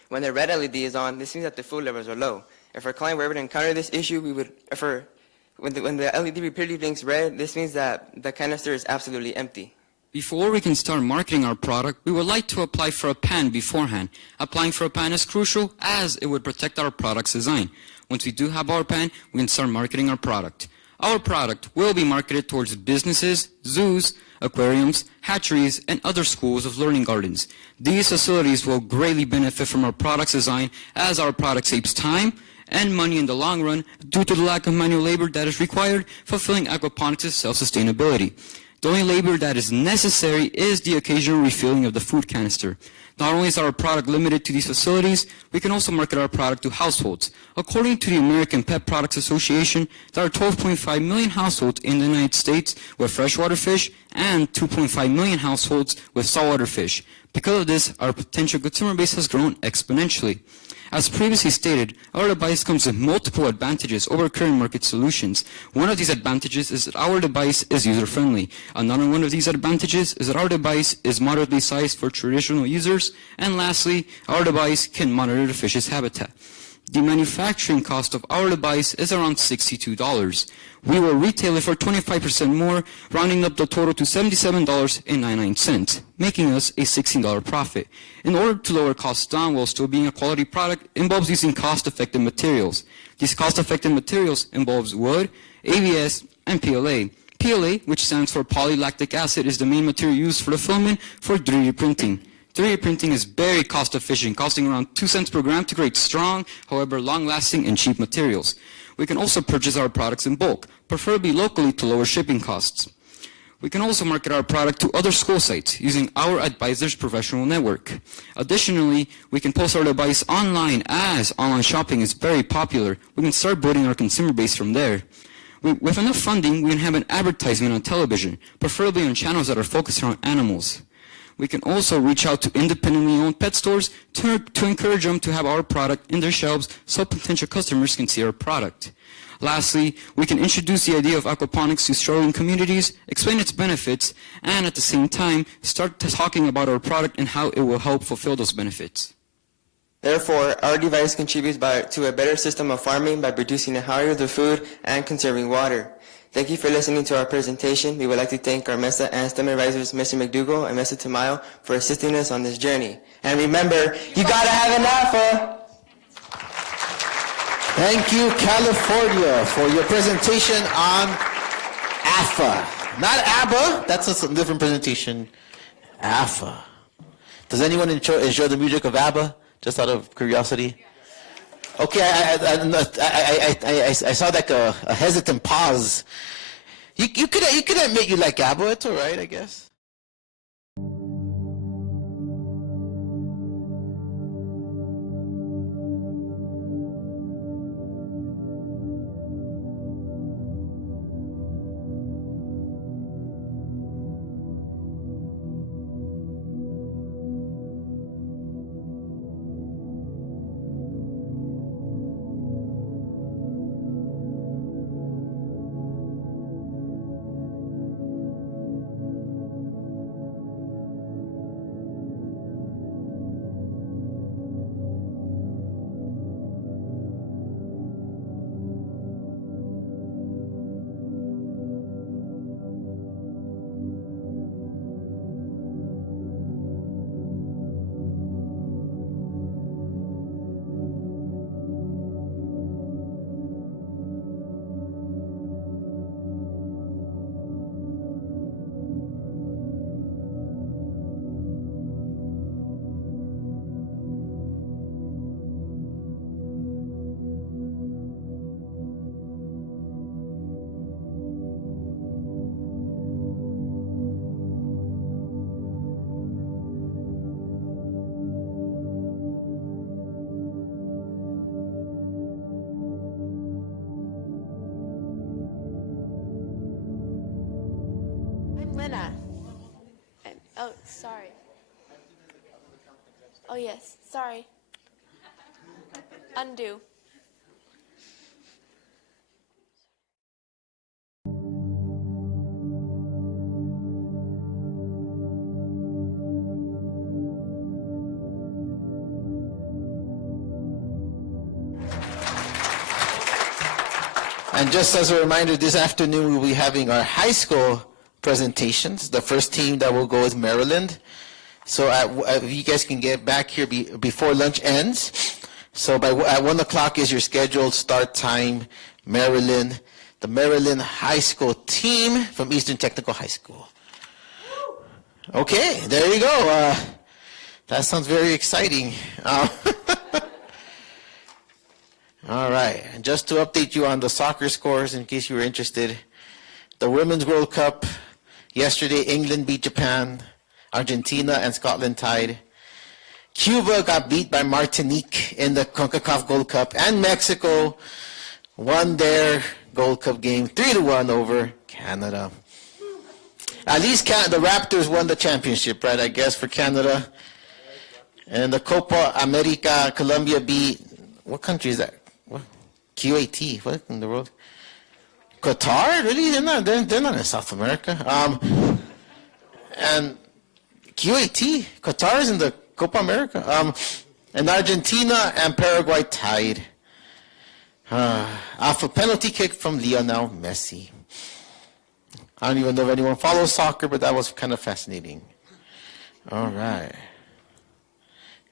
When the red LED is on, this means that the food levels are low. If our client were ever to encounter this issue, when the LED repeatedly blinks red, this means that the canister is absolutely empty. Before we can start marketing our product, we would like to apply for a PAN beforehand. Applying for a PAN is crucial as it would protect our product's design. Once we do have our PAN, we can start marketing our product. Our product will be marketed towards businesses, zoos, aquariums, hatcheries, and other schools of learning gardens. These facilities will greatly benefit from our product's design as our product saves time and money in the long run due to the lack of manual labor that is required fulfilling aquaponics' self-sustainability. The only labor that is necessary is the occasional refilling of the food canister. Not only is our product limited to these facilities, we can also market our product to households. According to the American Pet Products Association, there are 12.5 million households in the United States with freshwater fish and 2.5 million households with saltwater fish. Because of this, our potential consumer base has grown exponentially. As previously stated, our device comes with multiple advantages over current market solutions. One of these advantages is that our device is user-friendly. Another one of these advantages is that our device is moderately sized for traditional users. And lastly, our device can monitor the fish's habitat. The manufacturing cost of our device is around $62. We will retail it for 25% more, rounding up the total to $77.99, making us a $16 profit. In order to lower costs down while still being a quality product, involves using cost-effective materials. These cost-effective materials involves wood, ABS, and PLA. PLA, which stands for polylactic acid, is the main material used for the filament for 3D printing. 3D printing is very cost efficient, costing around 2 cents per gram to create strong, however long-lasting and cheap materials. We can also purchase our products in bulk, preferably locally to lower shipping costs. We can also market our product to other school sites using our advisor's professional network. Additionally, we can post our device online as online shopping is very popular. We can start building our consumer base from there. With enough funding, we can have an advertisement on television, preferably on channels that are focused on animals. We can also reach out to independently owned pet stores to encourage them to have our product in their shelves so potential customers can see our product. Lastly, we can introduce the idea of aquaponics to struggling communities, explain its benefits, and at the same time, start talking about our product and how it will help fulfill those benefits. Therefore, our device contributes to a better system of farming by producing a higher yield of food and conserving water. Thank you for listening to our presentation. We would like to thank our MESA and STEM advisors, Mr. McDougall and Mr. Tamayo, for assisting us on this journey. And remember, you gotta have an AFA! Thank you, California, for your presentation on AFA. Not ABBA, that's a different presentation. AFA. Does anyone enjoy the music of ABBA, just out of curiosity? Okay, I saw like a hesitant pause. You could admit you like ABBA, it's all right, I guess. Hannah. Oh, sorry. Oh, yes, sorry. Undo. And just as a reminder, this afternoon we'll be having our high school presentations. The first team that will go is Maryland. So if you guys can get back here before lunch ends. So at 1 o'clock is your scheduled start time, Maryland. The Maryland high school team from Eastern Technical High School. Okay, there you go. That sounds very exciting. All right, and just to update you on the soccer scores in case you were interested, the Women's World Cup, yesterday England beat Japan, Argentina and Scotland tied. Cuba got beat by Martinique in the CONCACAF Gold Cup, and Mexico won their Gold Cup game 3-1 over Canada. At least the Raptors won the championship, right, I guess, for Canada. And the Copa America, Colombia beat, what country is that? What? QAT, what in the world? Qatar? Really? They're not in South America. And QAT, Qatar is in the Copa America. And Argentina and Paraguay tied. Off a penalty kick from Lionel Messi. I don't even know if anyone follows soccer, but that was kind of fascinating. All right.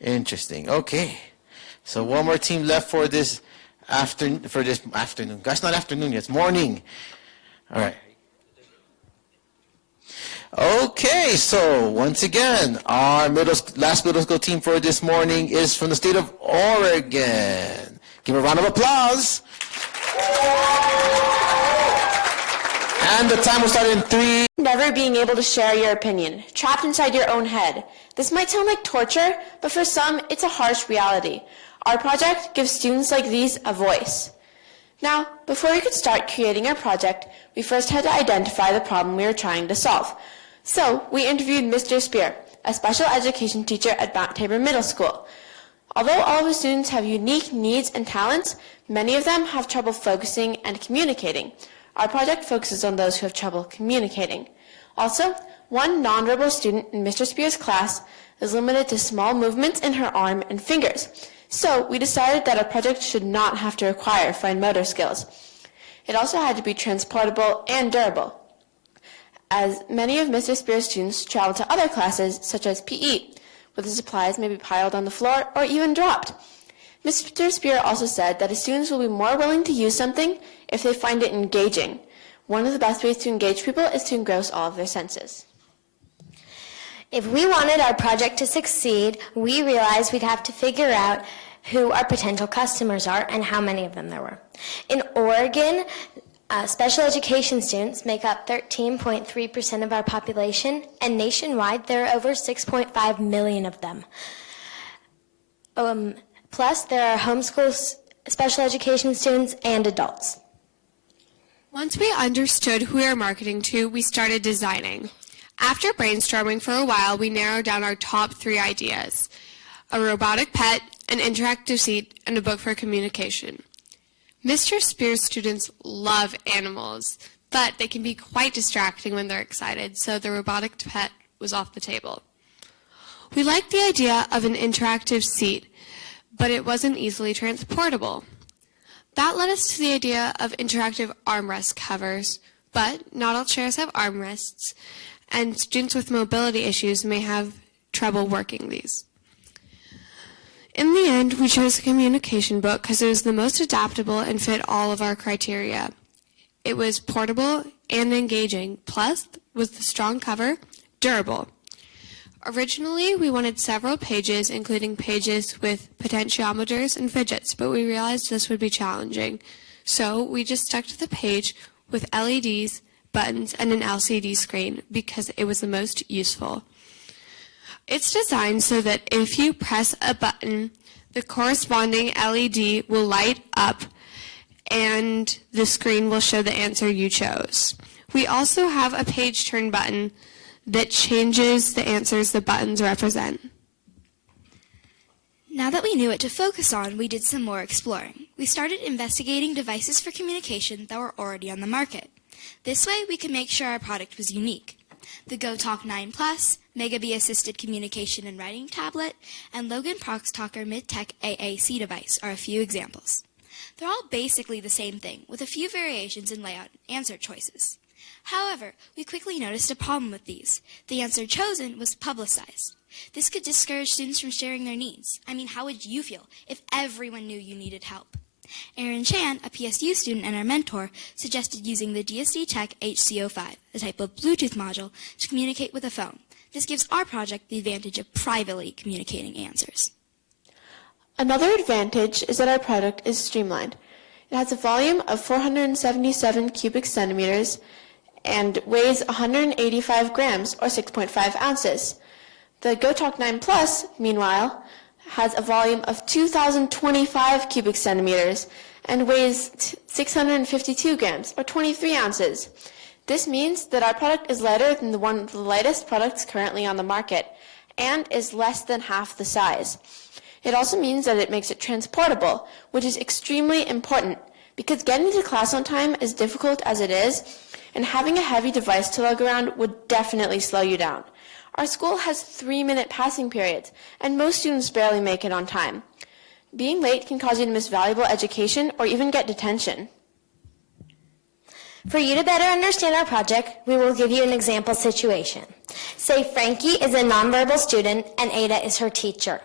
Interesting. Okay. So one more team left for this afternoon. Gosh, not afternoon yet. It's morning. All right. Okay, so once again, our last middle school team for this morning is from the state of Oregon. Give a round of applause. And the time will start in 3. Never being able to share your opinion, trapped inside your own head. This might sound like torture, but for some, it's a harsh reality. Our project gives students like these a voice. Now, before we could start creating our project, we first had to identify the problem we were trying to solve. So, we interviewed Mr. Spear, a special education teacher at Mount Tabor Middle School. Although all of the students have unique needs and talents, many of them have trouble focusing and communicating. Our project focuses on those who have trouble communicating. Also, one nonverbal student in Mr. Spear's class is limited to small movements in her arm and fingers. So, we decided that our project should not have to require fine motor skills. It also had to be transportable and durable, as many of Mr. Spear's students travel to other classes, such as PE, where the supplies may be piled on the floor or even dropped. Mr. Spear also said that his students will be more willing to use something if they find it engaging. One of the best ways to engage people is to engross all of their senses. If we wanted our project to succeed, we realized we'd have to figure out who our potential customers are and how many of them there were. In Oregon, special education students make up 13.3% of our population, and nationwide there are over 6.5 million of them. Plus, there are homeschool special education students and adults. Once we understood who we were marketing to, we started designing. After brainstorming for a while, we narrowed down our top 3 ideas: a robotic pet, an interactive seat, and a book for communication. Mr. Spear's students love animals, but they can be quite distracting when they're excited, so the robotic pet was off the table. We liked the idea of an interactive seat, but it wasn't easily transportable. That led us to the idea of interactive armrest covers, but not all chairs have armrests, and students with mobility issues may have trouble working these. In the end, we chose a communication book because it was the most adaptable and fit all of our criteria. It was portable and engaging, plus, with the strong cover, durable. Originally, we wanted several pages, including pages with potentiometers and fidgets, but we realized this would be challenging. So we just stuck to the page with LEDs, buttons, and an LCD screen because it was the most useful. It's designed so that if you press a button, the corresponding LED will light up and the screen will show the answer you chose. We also have a page turn button that changes the answers the buttons represent. Now that we knew what to focus on, we did some more exploring. We started investigating devices for communication that were already on the market. This way, we could make sure our product was unique. The GoTalk 9 Plus, Megabee Assisted Communication and Writing Tablet, and Logan Proxtalker Mid-Tech AAC device are a few examples. They're all basically the same thing, with a few variations in layout and answer choices. However, we quickly noticed a problem with these. The answer chosen was publicized. This could discourage students from sharing their needs. I mean, how would you feel if everyone knew you needed help? Aaron Chan, a PSU student and our mentor, suggested using the DSD Tech HC05, a type of Bluetooth module, to communicate with a phone. This gives our project the advantage of privately communicating answers. Another advantage is that our product is streamlined. It has a volume of 477 cubic centimeters and weighs 185 grams or 6.5 ounces. The GoTalk 9 Plus, meanwhile, has a volume of 2,025 cubic centimeters and weighs 652 grams or 23 ounces. This means that our product is lighter than one of the lightest products currently on the market and is less than half the size. It also means that it makes it transportable, which is extremely important because getting to class on time is difficult as it is, and having a heavy device to lug around would definitely slow you down. Our school has 3-minute passing periods, and most students barely make it on time. Being late can cause you to miss valuable education or even get detention. For you to better understand our project, we will give you an example situation. Say Frankie is a nonverbal student and Ada is her teacher.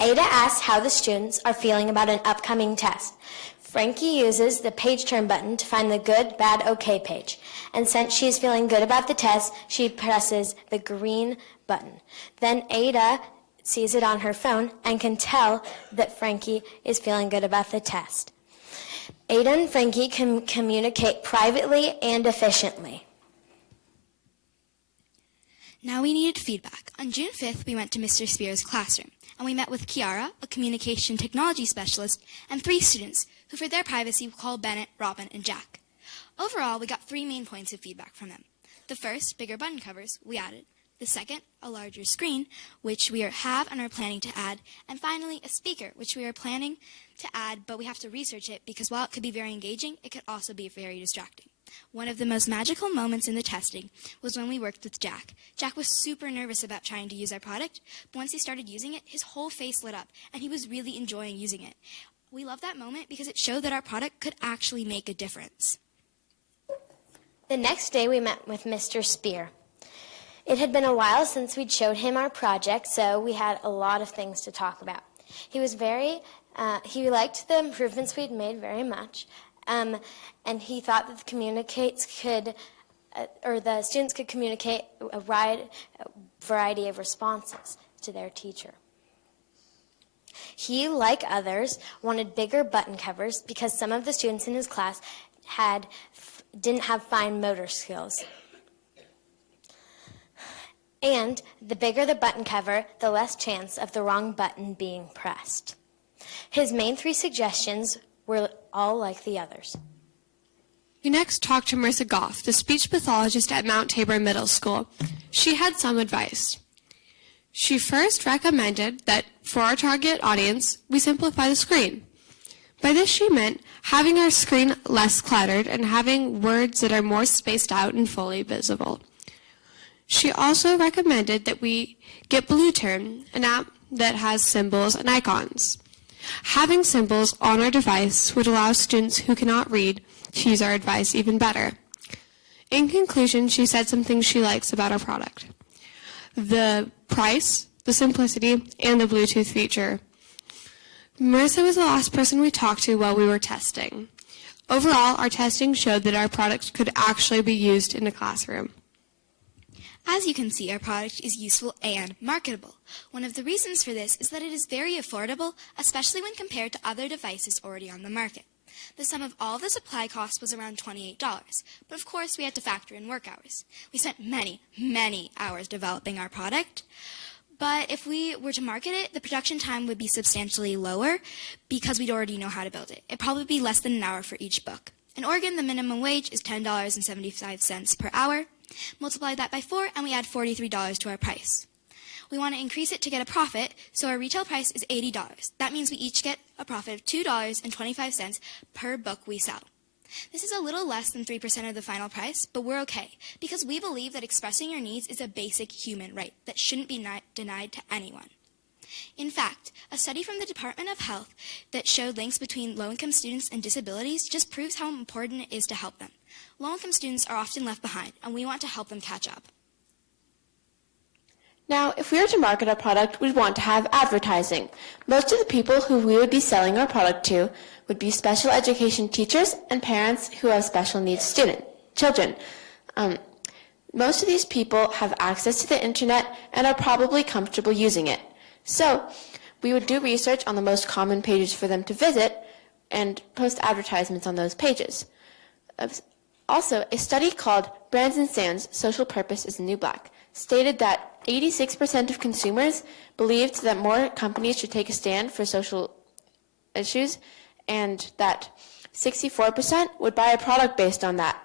Ada asks how the students are feeling about an upcoming test. Frankie uses the page turn button to find the good, bad, okay page. And since she is feeling good about the test, she presses the green button. Then Ada sees it on her phone and can tell that Frankie is feeling good about the test. Ada and Frankie can communicate privately and efficiently. Now we needed feedback. On June 5th, we went to Mr. Spear's classroom, and we met with Kiara, a communication technology specialist, and 3 students, who for their privacy we called Bennett, Robin, and Jack. Overall, we got 3 main points of feedback from them. The first, bigger button covers, we added. The second, a larger screen, which we have and are planning to add. And finally, a speaker, which we are planning to add, but we have to research it because while it could be very engaging, it could also be very distracting. One of the most magical moments in the testing was when we worked with Jack. Jack was super nervous about trying to use our product, but once he started using it, his whole face lit up, and he was really enjoying using it. We love that moment because it showed that our product could actually make a difference. The next day, we met with Mr. Spear. It had been a while since we'd showed him our project, so we had a lot of things to talk about. He liked the improvements we'd made very much, and he thought that the students could communicate a wide variety of responses to their teacher. He, like others, wanted bigger button covers because some of the students in his class didn't have fine motor skills. And the bigger the button cover, the less chance of the wrong button being pressed. His main 3 suggestions were all like the others. We next talked to Marissa Goff, the speech pathologist at Mount Tabor Middle School. She had some advice. She first recommended that for our target audience, we simplify the screen. By this she meant having our screen less cluttered and having words that are more spaced out and fully visible. She also recommended that we get Blueturn, an app that has symbols and icons. Having symbols on our device would allow students who cannot read to use our advice even better. In conclusion, she said some things she likes about our product. The price, the simplicity, and the Bluetooth feature. Marissa was the last person we talked to while we were testing. Overall, our testing showed that our product could actually be used in a classroom. As you can see, our product is useful and marketable. One of the reasons for this is that it is very affordable, especially when compared to other devices already on the market. The sum of all the supply costs was around $28, but of course we had to factor in work hours. We spent many, many hours developing our product, but if we were to market it, the production time would be substantially lower because we'd already know how to build it. It'd probably be less than an hour for each book. In Oregon, the minimum wage is $10.75 per hour. Multiply that by 4, and we add $43 to our price. We want to increase it to get a profit, so our retail price is $80. That means we each get a profit of $2.25 per book we sell. This is a little less than 3% of the final price, but we're okay, because we believe that expressing your needs is a basic human right that shouldn't be denied to anyone. In fact, a study from the Department of Health that showed links between low-income students and disabilities just proves how important it is to help them. Low-income students are often left behind, and we want to help them catch up. Now, if we were to market our product, we'd want to have advertising. Most of the people who we would be selling our product to would be special education teachers and parents who have special needs children. Most of these people have access to the internet and are probably comfortable using it. So, we would do research on the most common pages for them to visit and post advertisements on those pages. Also, a study called Brands and Sands, Social Purpose is the New Black, stated that 86% of consumers believed that more companies should take a stand for social issues, and that 64% would buy a product based on that.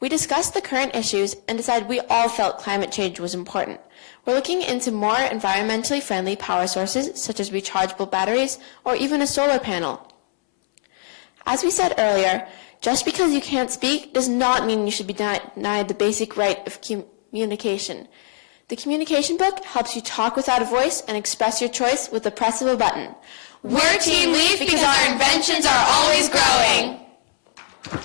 We discussed the current issues and decided we all felt climate change was important. We're looking into more environmentally friendly power sources, such as rechargeable batteries or even a solar panel. As we said earlier, just because you can't speak does not mean you should be denied the basic right of communication. The communication book helps you talk without a voice and express your choice with the press of a button. We're Team Leaf because our inventions are always growing. I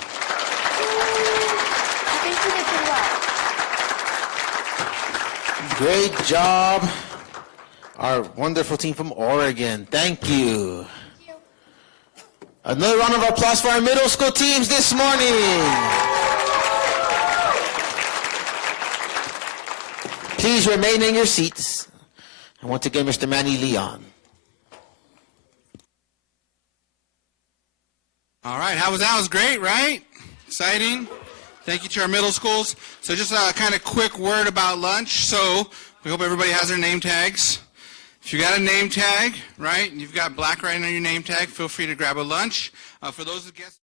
think you did pretty well. Great job, our wonderful team from Oregon. Thank you. Another round of applause for our middle school teams this morning. Please remain in your seats. And once again, Mr. Manny Leon. All right, how was that? It was great, right? Exciting. Thank you to our middle schools. So just a kind of quick word about lunch. So we hope everybody has their name tags. If you got a name tag, right, and you've got black writing on your name tag, feel free to grab a lunch. For those who guess